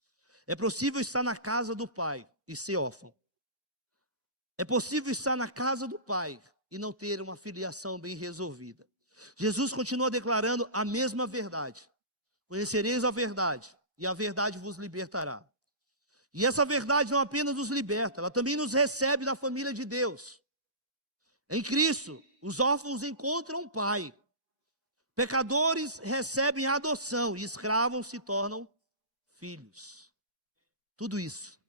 É possível estar na casa do Pai e ser órfão. É possível estar na casa do Pai e não ter uma filiação bem resolvida. Jesus continua declarando a mesma verdade. Conhecereis a verdade, e a verdade vos libertará. E essa verdade não apenas nos liberta, ela também nos recebe na família de Deus. Em Cristo, os órfãos encontram um pai. Pecadores recebem a adoção e escravos se tornam filhos. Tudo isso.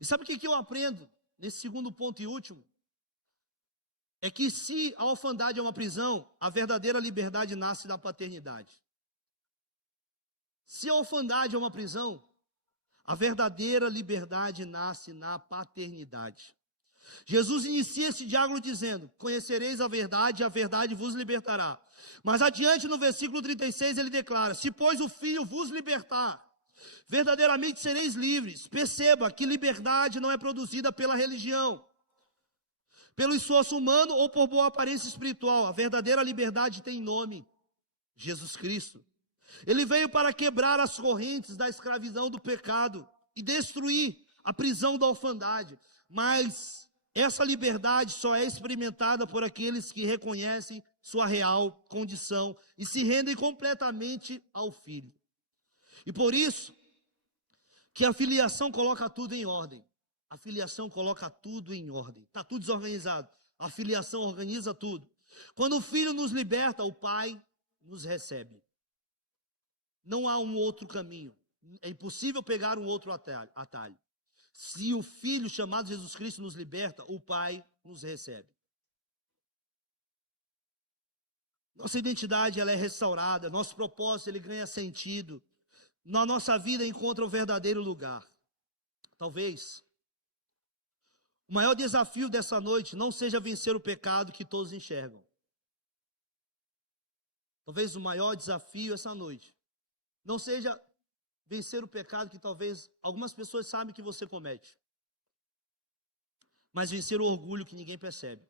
E sabe o que eu aprendo nesse segundo ponto e último? É que se a orfandade é uma prisão, a verdadeira liberdade nasce da paternidade. Se a orfandade é uma prisão, a verdadeira liberdade nasce na paternidade. Jesus inicia esse diálogo dizendo: conhecereis a verdade vos libertará. Mas adiante no versículo 36 ele declara: se pois o Filho vos libertar, verdadeiramente sereis livres. Perceba que liberdade não é produzida pela religião, pelo esforço humano ou por boa aparência espiritual. A verdadeira liberdade tem nome: Jesus Cristo. Ele veio para quebrar as correntes da escravidão do pecado e destruir a prisão da orfandade. Mas essa liberdade só é experimentada por aqueles que reconhecem sua real condição e se rendem completamente ao Filho. E por isso que a filiação coloca tudo em ordem. A filiação coloca tudo em ordem. Está tudo desorganizado. A filiação organiza tudo. Quando o Filho nos liberta, o Pai nos recebe. Não há um outro caminho. É impossível pegar um outro atalho. Se o Filho chamado Jesus Cristo nos liberta, o Pai nos recebe. Nossa identidade ela é restaurada, nosso propósito ele ganha sentido. Na nossa vida encontra o verdadeiro lugar. Talvez o maior desafio dessa noite não seja vencer o pecado que todos enxergam. Talvez o maior desafio essa noite não seja vencer o pecado que talvez algumas pessoas sabem que você comete, mas vencer o orgulho que ninguém percebe.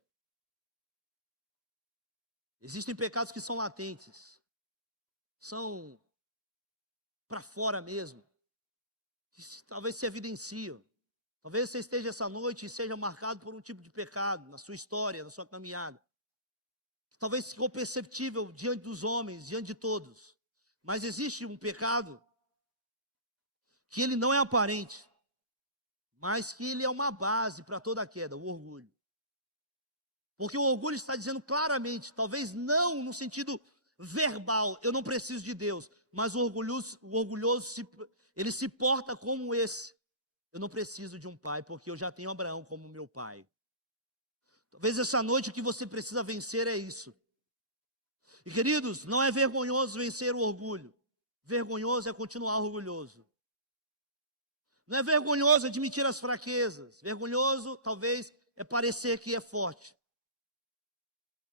Existem pecados que são latentes, são para fora mesmo, que talvez se evidenciam. Talvez você esteja essa noite e seja marcado por um tipo de pecado na sua história, na sua caminhada. Talvez ficou perceptível diante dos homens, diante de todos. Mas existe um pecado que ele não é aparente, mas que ele é uma base para toda a queda, o orgulho. Porque o orgulho está dizendo claramente, talvez não no sentido verbal, eu não preciso de Deus, mas o orgulhoso ele se porta como esse. Eu não preciso de um pai, porque eu já tenho Abraão como meu pai. Talvez essa noite o que você precisa vencer é isso. E queridos, não é vergonhoso vencer o orgulho. Vergonhoso é continuar orgulhoso. Não é vergonhoso admitir as fraquezas. Vergonhoso, talvez, é parecer que é forte.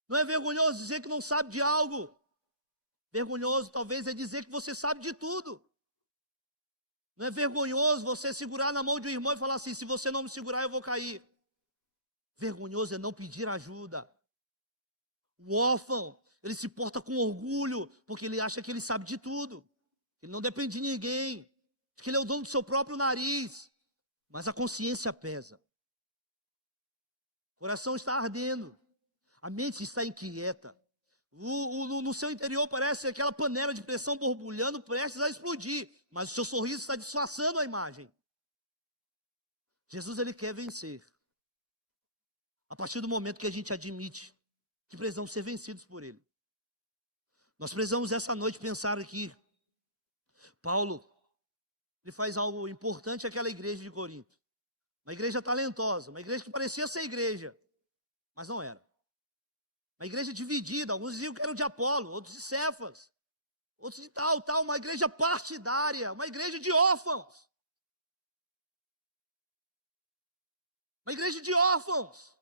Não é vergonhoso dizer que não sabe de algo. Vergonhoso, talvez, é dizer que você sabe de tudo. Não é vergonhoso você segurar na mão de um irmão e falar assim: se você não me segurar, eu vou cair. Vergonhoso é não pedir ajuda. O órfão, ele se porta com orgulho, porque ele acha que ele sabe de tudo. Ele não depende de ninguém, de que ele é o dono do seu próprio nariz, mas a consciência pesa. O coração está ardendo, a mente está inquieta. No seu interior parece aquela panela de pressão borbulhando, prestes a explodir, mas o seu sorriso está disfarçando a imagem. Jesus, ele quer vencer. A partir do momento que a gente admite que precisamos ser vencidos por ele. Nós precisamos essa noite pensar aqui. Paulo, ele faz algo importante àquela igreja de Corinto. Uma igreja talentosa, uma igreja que parecia ser igreja, mas não era. Uma igreja dividida, alguns diziam que eram de Apolo, outros de Cefas, outros de tal, uma igreja partidária, uma igreja de órfãos. Uma igreja de órfãos.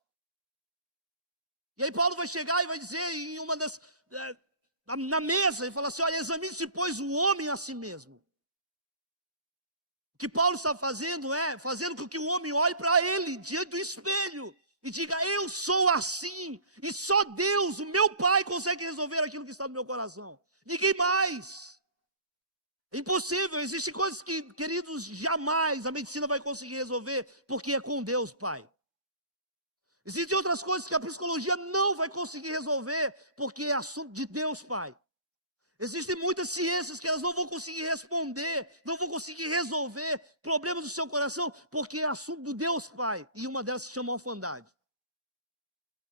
E aí Paulo vai chegar e vai dizer em uma das... na mesa, ele fala assim, olha, examine-se, pois, o homem a si mesmo. O que Paulo está fazendo é fazendo com que o homem olhe para ele, diante do espelho, e diga, eu sou assim, e só Deus, o meu Pai, consegue resolver aquilo que está no meu coração. Ninguém mais. É impossível, existem coisas que, queridos, jamais a medicina vai conseguir resolver, porque é com Deus, Pai. Existem outras coisas que a psicologia não vai conseguir resolver, porque é assunto de Deus, Pai. Existem muitas ciências que elas não vão conseguir responder, não vão conseguir resolver problemas do seu coração, porque é assunto do Deus, Pai. E uma delas se chama orfandade.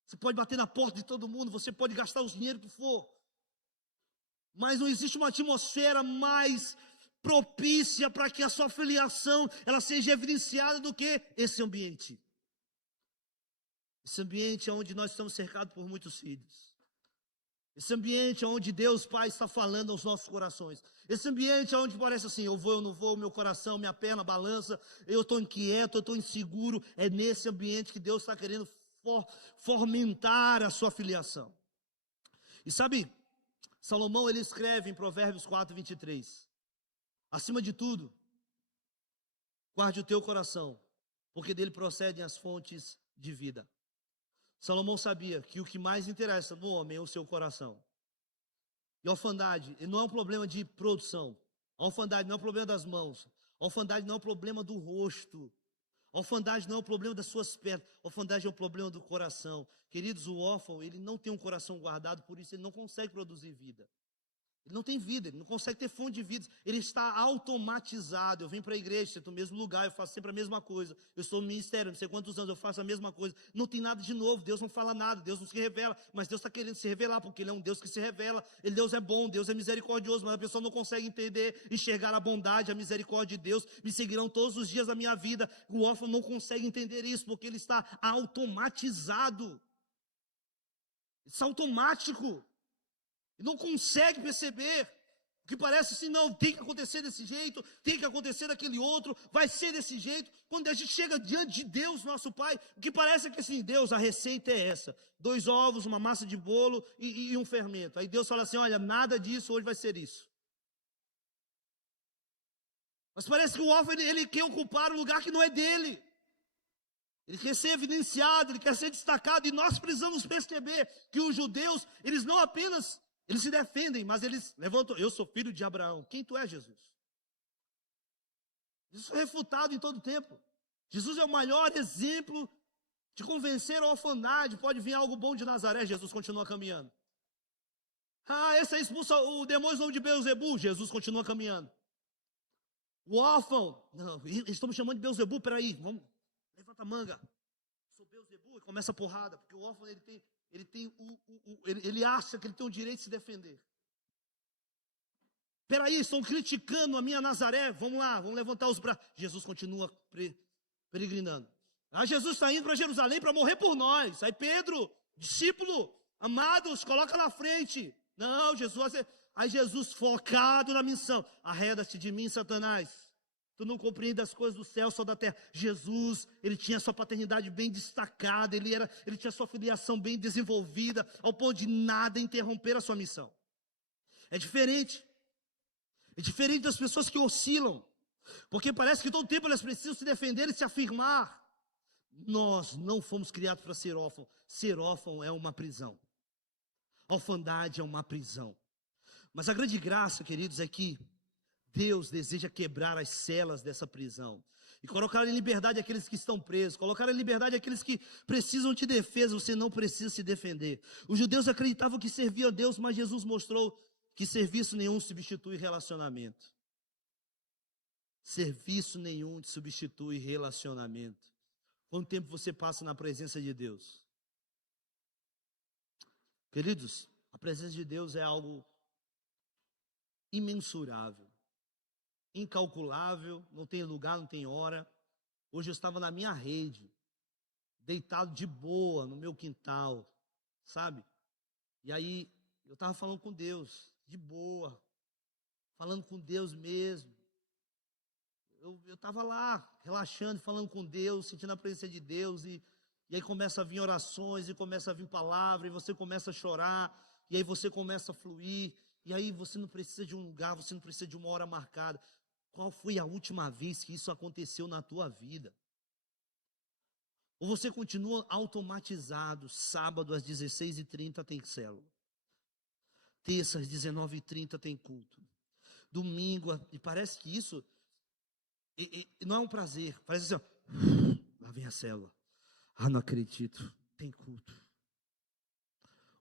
Você pode bater na porta de todo mundo, você pode gastar o dinheiro que for, mas não existe uma atmosfera mais propícia para que a sua filiação ela seja evidenciada do que esse ambiente. Esse ambiente é onde nós estamos cercados por muitos filhos. Esse ambiente é onde Deus Pai está falando aos nossos corações. Esse ambiente é onde parece assim, eu vou, eu não vou, meu coração, minha perna balança, eu estou inquieto, eu estou inseguro. É nesse ambiente que Deus está querendo fomentar a sua filiação. E sabe, Salomão ele escreve em Provérbios 4:23. Acima de tudo, guarde o teu coração, porque dele procedem as fontes de vida. Salomão sabia que o que mais interessa no homem é o seu coração. E a orfandade não é um problema de produção. A orfandade não é um problema das mãos. A orfandade não é um problema do rosto. A orfandade não é um problema das suas pernas. A orfandade é um problema do coração. Queridos, o órfão, ele não tem um coração guardado, por isso ele não consegue produzir vida. Ele não tem vida, ele não consegue ter fonte de vida, ele está automatizado. Eu vim para a igreja, estou no mesmo lugar, eu faço sempre a mesma coisa. Eu estou no ministério, não sei quantos anos, eu faço a mesma coisa. Não tem nada de novo, Deus não fala nada, Deus não se revela, mas Deus está querendo se revelar, porque Ele é um Deus que se revela. Deus é bom, Deus é misericordioso, mas a pessoa não consegue entender, enxergar a bondade, a misericórdia de Deus. Me seguirão todos os dias da minha vida. O órfão não consegue entender isso, porque ele está automatizado. Isso é automático. E não consegue perceber, o que parece assim, não, tem que acontecer desse jeito, tem que acontecer daquele outro, vai ser desse jeito. Quando a gente chega diante de Deus, nosso Pai, o que parece é que assim, Deus, a receita é essa, 2 ovos, uma massa de bolo e um fermento. Aí Deus fala assim, olha, nada disso, hoje vai ser isso. Mas parece que o órfão, ele quer ocupar um lugar que não é dele. Ele quer ser evidenciado, ele quer ser destacado, e nós precisamos perceber que os judeus, eles não apenas... Eles se defendem, mas eles levantam, eu sou filho de Abraão. Quem tu és, Jesus? Isso é refutado em todo tempo. Jesus é o maior exemplo de convencer a orfandade. Pode vir algo bom de Nazaré, Jesus continua caminhando. Esse aí expulsa o demônio em nome de Beelzebu, Jesus continua caminhando. O órfão, não, eles estão me chamando de Beelzebu, peraí, vamos, levanta a manga. Sou Beelzebu, e começa a porrada, porque o órfão ele acha que ele tem o direito de se defender. Peraí, estão criticando a minha Nazaré, vamos lá, vamos levantar os braços. Jesus continua peregrinando. Jesus está indo para Jerusalém para morrer por nós. Aí Pedro, discípulo, amados, coloca na frente. Não, Jesus, aí Jesus focado na missão. Arreda-te de mim, Satanás. Tu não compreende as coisas do céu, só da terra. Jesus, ele tinha sua paternidade bem destacada, ele tinha sua filiação bem desenvolvida, ao ponto de nada interromper a sua missão. É diferente das pessoas que oscilam, porque parece que todo tempo elas precisam se defender e se afirmar. Nós não fomos criados para ser órfão. Ser órfão é uma prisão. A orfandade é uma prisão. Mas a grande graça, queridos, é que Deus deseja quebrar as celas dessa prisão e colocar em liberdade aqueles que estão presos, colocar em liberdade aqueles que precisam de defesa. Você não precisa se defender. Os judeus acreditavam que serviam a Deus, mas Jesus mostrou que serviço nenhum substitui relacionamento. Serviço nenhum substitui relacionamento. Quanto tempo você passa na presença de Deus? Queridos, a presença de Deus é algo imensurável, incalculável, não tem lugar, não tem hora. Hoje eu estava na minha rede, deitado de boa no meu quintal, sabe? E aí eu estava falando com Deus, de boa, falando com Deus mesmo. Eu estava lá, relaxando, falando com Deus, sentindo a presença de Deus, e aí começa a vir orações, e começa a vir palavra, e você começa a chorar, e aí você começa a fluir, e aí você não precisa de um lugar, você não precisa de uma hora marcada. Qual foi a última vez que isso aconteceu na tua vida? Ou você continua automatizado? Sábado às 16h30 tem célula, terça às 19h30 tem culto, domingo, e parece que isso não é um prazer, parece assim, ó, lá vem a célula, não acredito, tem culto.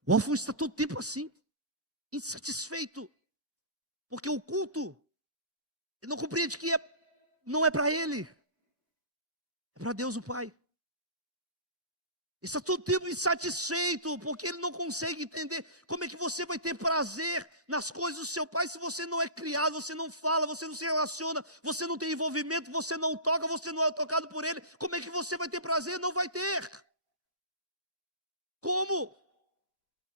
O órfão está todo tempo assim, insatisfeito, porque o culto, ele não compreende que não é para ele, é para Deus o Pai. Está todo tempo insatisfeito, porque ele não consegue entender como é que você vai ter prazer nas coisas do seu Pai se você não é criado, você não fala, você não se relaciona, você não tem envolvimento, você não toca, você não é tocado por ele. Como é que você vai ter prazer? Não vai ter. Como?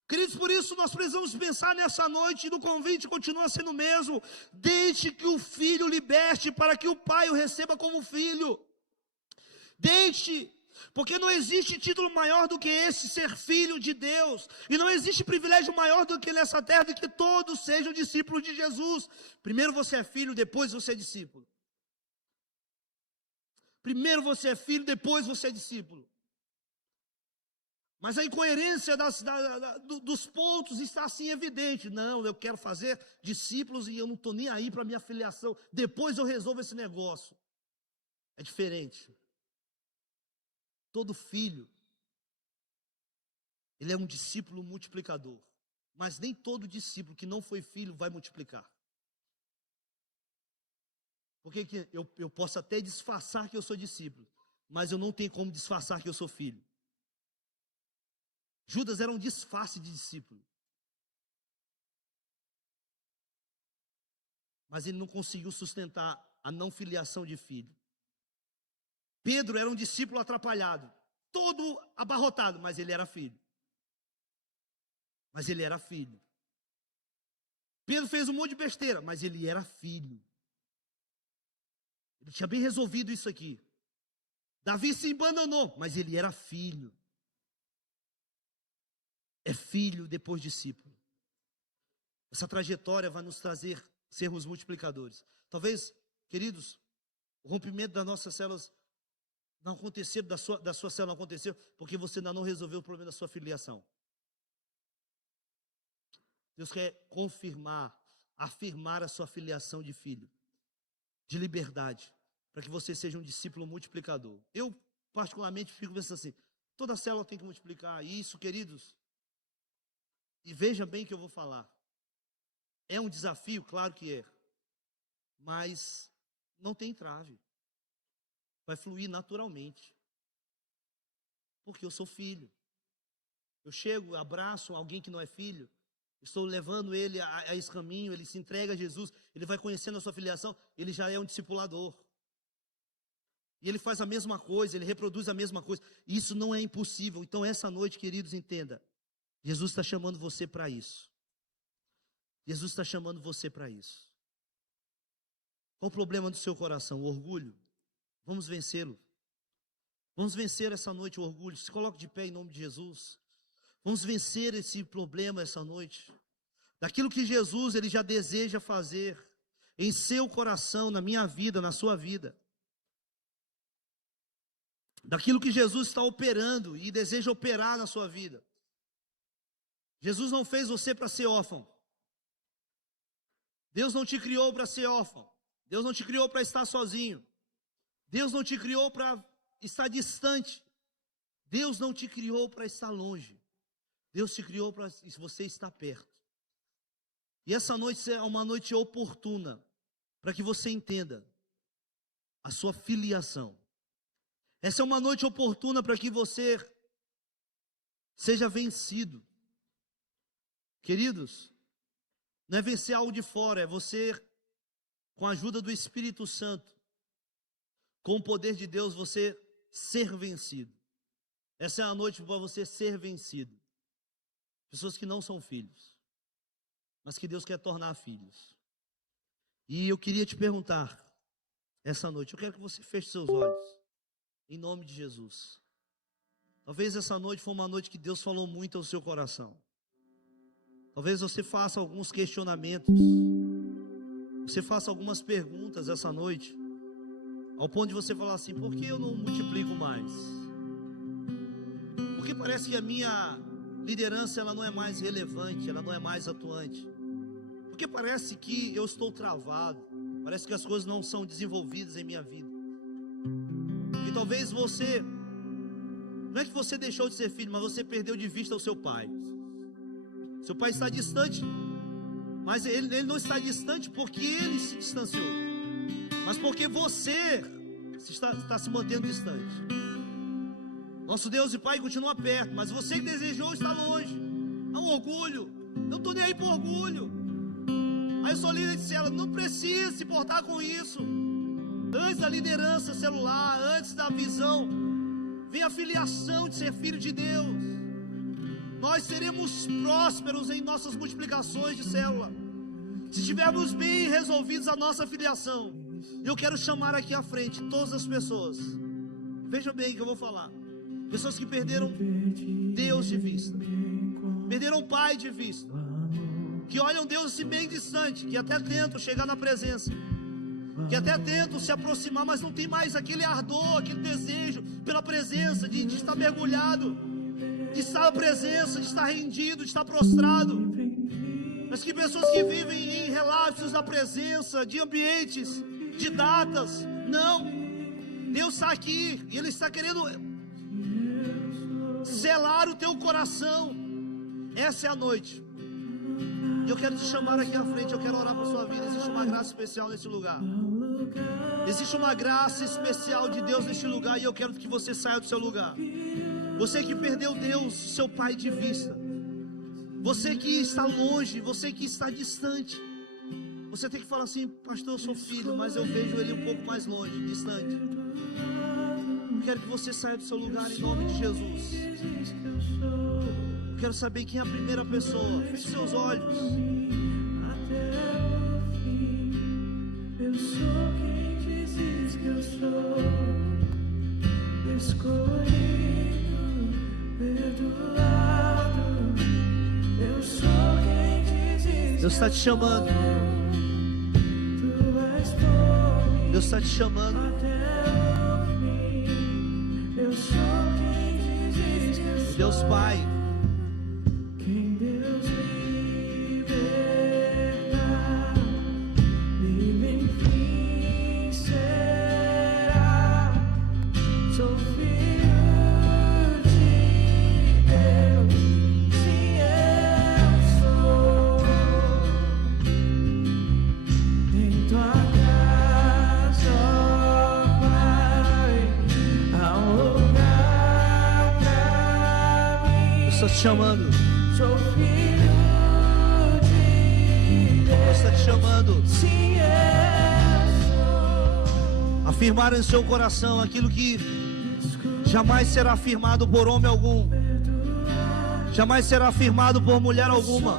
Queridos, por isso nós precisamos pensar nessa noite, e no convite continua sendo o mesmo. Deixe que o filho liberte para que o pai o receba como filho. Deixe. Porque não existe título maior do que esse, ser filho de Deus. E não existe privilégio maior do que nessa terra, de que todos sejam discípulos de Jesus. Primeiro você é filho, depois você é discípulo. Primeiro você é filho, depois você é discípulo. Mas a incoerência dos pontos está assim evidente. Não, eu quero fazer discípulos e eu não estou nem aí para a minha filiação. Depois eu resolvo esse negócio. É diferente. Todo filho, ele é um discípulo multiplicador. Mas nem todo discípulo que não foi filho vai multiplicar. Porque eu posso até disfarçar que eu sou discípulo, mas eu não tenho como disfarçar que eu sou filho. Judas era um disfarce de discípulo. Mas ele não conseguiu sustentar a não filiação de filho. Pedro era um discípulo atrapalhado, todo abarrotado, mas ele era filho. Mas ele era filho. Pedro fez um monte de besteira, mas ele era filho. Ele tinha bem resolvido isso aqui. Davi se abandonou, mas ele era filho. É filho depois discípulo. Essa trajetória vai nos trazer sermos multiplicadores. Talvez, queridos, o rompimento das nossas células não aconteceu, da sua célula não aconteceu, porque você ainda não resolveu o problema da sua filiação. Deus quer confirmar, afirmar a sua filiação de filho, de liberdade, para que você seja um discípulo multiplicador. Eu, particularmente, fico pensando assim, toda célula tem que multiplicar. E isso, queridos, e veja bem o que eu vou falar. É um desafio? Claro que é. Mas não tem trave. Vai fluir naturalmente. Porque eu sou filho. Eu chego, abraço alguém que não é filho, estou levando ele a esse caminho, ele se entrega a Jesus, ele vai conhecendo a sua filiação, ele já é um discipulador. E ele faz a mesma coisa, ele reproduz a mesma coisa. Isso não é impossível. Então essa noite, queridos, entenda, Jesus está chamando você para isso. Jesus está chamando você para isso. Qual o problema do seu coração? O orgulho? Vamos vencê-lo. Vamos vencer essa noite o orgulho. Se coloque de pé em nome de Jesus. Vamos vencer esse problema essa noite. Daquilo que Jesus ele já deseja fazer em seu coração, na minha vida, na sua vida. Daquilo que Jesus está operando e deseja operar na sua vida. Jesus não fez você para ser órfão. Deus não te criou para ser órfão. Deus não te criou para estar sozinho. Deus não te criou para estar distante. Deus não te criou para estar longe. Deus te criou para você estar perto. E essa noite é uma noite oportuna para que você entenda a sua filiação. Essa é uma noite oportuna para que você seja vencido. Queridos, não é vencer algo de fora, é você, com a ajuda do Espírito Santo, com o poder de Deus, você ser vencido. Essa é a noite para você ser vencido. Pessoas que não são filhos, mas que Deus quer tornar filhos. E eu queria te perguntar, essa noite, eu quero que você feche seus olhos, em nome de Jesus. Talvez essa noite foi uma noite que Deus falou muito ao seu coração. Talvez você faça alguns questionamentos, você faça algumas perguntas essa noite, ao ponto de você falar assim: por que eu não multiplico mais? Porque parece que a minha liderança ela não é mais relevante, ela não é mais atuante. Porque parece que eu estou travado, parece que as coisas não são desenvolvidas em minha vida. E talvez você, não é que você deixou de ser filho, mas você perdeu de vista o seu pai. Seu pai está distante, mas ele não está distante porque ele se distanciou, mas porque você está se mantendo distante. Nosso Deus e Pai continua perto, mas você que desejou estar longe. Há um orgulho. Não estou nem aí por orgulho. Aí eu sou líder de célula, não precisa se portar com isso. Antes da liderança celular, antes da visão, vem a filiação de ser filho de Deus. Nós seremos prósperos em nossas multiplicações de célula, se tivermos bem resolvidos a nossa filiação. Eu quero chamar aqui à frente todas as pessoas. Veja bem o que eu vou falar. Pessoas que perderam Deus de vista, perderam o Pai de vista, que olham Deus assim bem distante, que até tentam chegar na presença, que até tentam se aproximar, mas não tem mais aquele ardor, aquele desejo pela presença, de estar mergulhado, de estar na presença, de estar rendido, de estar prostrado. Mas que pessoas que vivem em relapsos da presença, de ambientes, de datas, não. Deus está aqui e Ele está querendo selar o teu coração. Essa é a noite. E eu quero te chamar aqui à frente. Eu quero orar por sua vida. Existe uma graça especial nesse lugar. Existe uma graça especial de Deus neste lugar. E eu quero que você saia do seu lugar. Você que perdeu Deus, seu Pai de vista, você que está longe, você que está distante, você tem que falar assim: pastor, eu sou filho, mas eu vejo Ele um pouco mais longe, distante. Eu quero que você saia do seu lugar em nome de Jesus. Eu quero saber quem é a primeira pessoa. Feche seus olhos. Eu sou quem dizes que eu sou, escolhido, perdoado. Eu sou quem dizes. Deus está te chamando. Deus está te chamando. Deus Pai, quem Deus libertar, livre enfim será. Sou filho de Deus, sim eu sou. Em tua casa, ó Pai, há um lugar pra mim. Deus está te chamando. Sou filho de Deus Deus, está te chamando. sim eu sou. Afirmar em seu coração aquilo que jamais será afirmado por homem algum, jamais será afirmado por mulher alguma,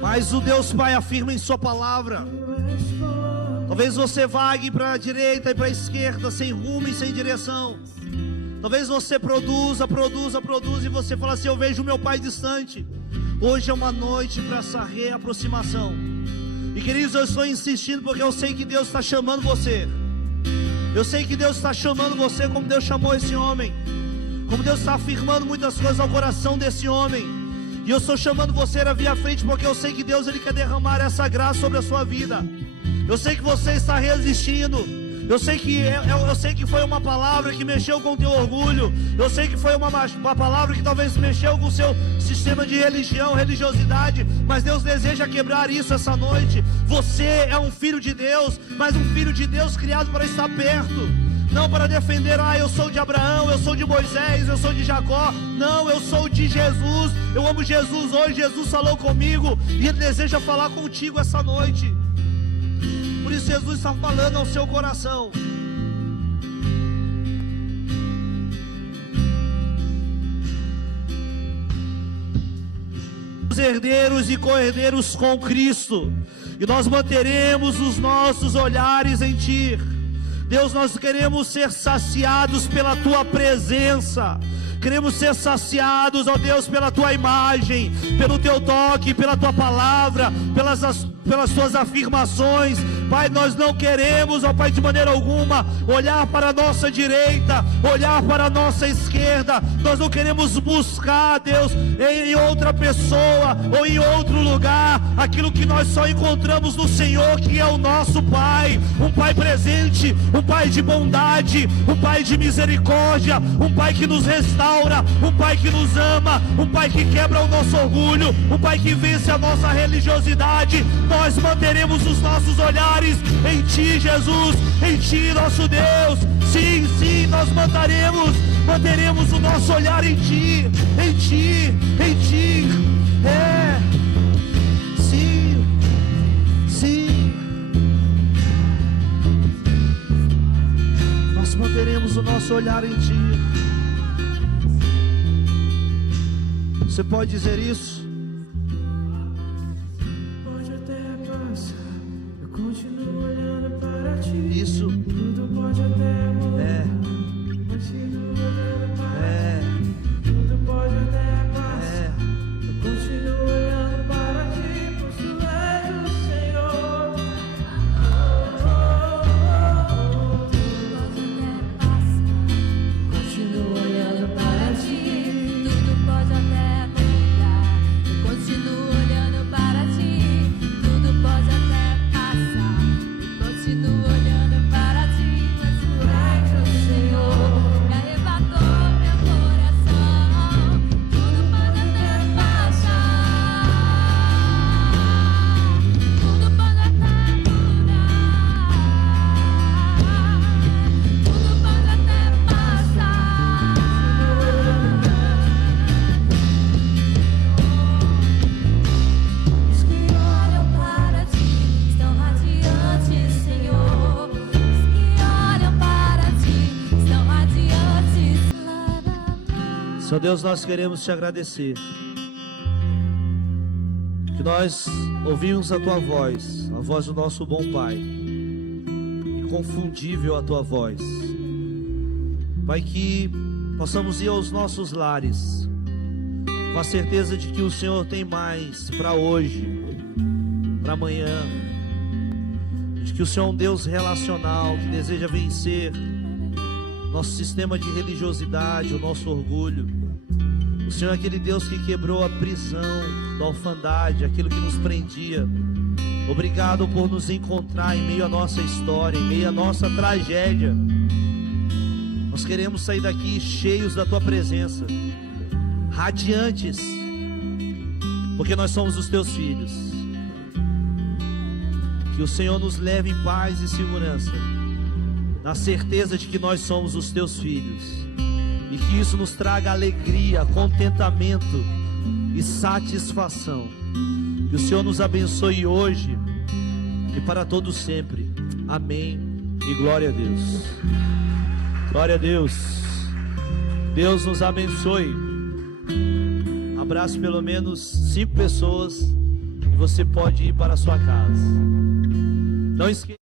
mas o Deus Pai afirma em sua palavra. Talvez você vague para a direita e para a esquerda, sem rumo e sem direção. Talvez você produza e você fala assim: eu vejo o meu Pai distante. Hoje é uma noite para essa reaproximação. E queridos, eu estou insistindo porque eu sei que Deus está chamando você. Eu sei que Deus está chamando você como Deus chamou esse homem, como Deus está afirmando muitas coisas ao coração desse homem. E eu estou chamando você a vir à frente, porque eu sei que Deus ele quer derramar essa graça sobre a sua vida. Eu sei que você está resistindo. Eu sei que foi uma palavra que mexeu com o teu orgulho. Eu sei que foi uma palavra que talvez mexeu com o seu sistema de religiosidade. Mas Deus deseja quebrar isso essa noite. Você é um filho de Deus, mas um filho de Deus criado para estar perto. Não para defender, eu sou de Abraão, eu sou de Moisés, eu sou de Jacó. Não, eu sou de Jesus. Eu amo Jesus hoje, Jesus falou comigo e Ele deseja falar contigo essa noite. Por isso Jesus está falando ao seu coração. Os herdeiros e co-herdeiros com Cristo, e nós manteremos os nossos olhares em Ti. Deus, nós queremos ser saciados pela Tua presença. Queremos ser saciados, ó Deus, pela Tua imagem, pelo Teu toque, pela Tua palavra, pelas Tuas afirmações. Pai, nós não queremos, ó Pai, de maneira alguma, olhar para a nossa direita, olhar para a nossa esquerda. Nós não queremos buscar, Deus, em outra pessoa ou em outro lugar, aquilo que nós só encontramos no Senhor, que é o nosso Pai. Um Pai presente, um Pai de bondade, um Pai de misericórdia, um Pai que nos restaura, um Pai que nos ama, um Pai que quebra o nosso orgulho, um Pai que vence a nossa religiosidade. Nós manteremos os nossos olhares em Ti, Jesus, em Ti, nosso Deus. Sim, sim, nós manteremos o nosso olhar em Ti, em Ti, em Ti. Sim, sim. Nós manteremos o nosso olhar em Ti. Você pode dizer isso? Pode até passar, eu continuo olhando para Ti. Isso. Tudo pode até mudar, continuo olhando para Ti. Tudo pode até passar, eu continuo olhando para Ti, pois Tu és o Senhor. Continuo olhando para Ti. Tudo pode até mudar, eu continuo olhando para Ti. Tudo pode até passar, eu continuo olhando para Ti. Mas Tu és o Senhor, me arrebatou meu coração. Tudo pode até passar, tudo pode até mudar, tudo pode até passar. Os que olham para Ti estão radiantes, Senhor. Os que olham para Ti estão radiantes. Senhor Deus, nós queremos Te agradecer, que nós ouvimos a Tua voz, a voz do nosso bom Pai, inconfundível a Tua voz. Pai, que possamos ir aos nossos lares, com a certeza de que o Senhor tem mais para hoje, para amanhã, de que o Senhor é um Deus relacional, que deseja vencer nosso sistema de religiosidade, o nosso orgulho. O Senhor é aquele Deus que quebrou a prisão da orfandade, aquilo que nos prendia. Obrigado por nos encontrar em meio à nossa história, em meio à nossa tragédia. Nós queremos sair daqui cheios da Tua presença, radiantes, porque nós somos os Teus filhos. Que o Senhor nos leve em paz e segurança, na certeza de que nós somos os Teus filhos, e que isso nos traga alegria, contentamento e satisfação. Que o Senhor nos abençoe hoje e para todos sempre. Amém e glória a Deus. Glória a Deus. Deus nos abençoe. Abraço pelo menos 5 pessoas e você pode ir para a sua casa. Não esqueça.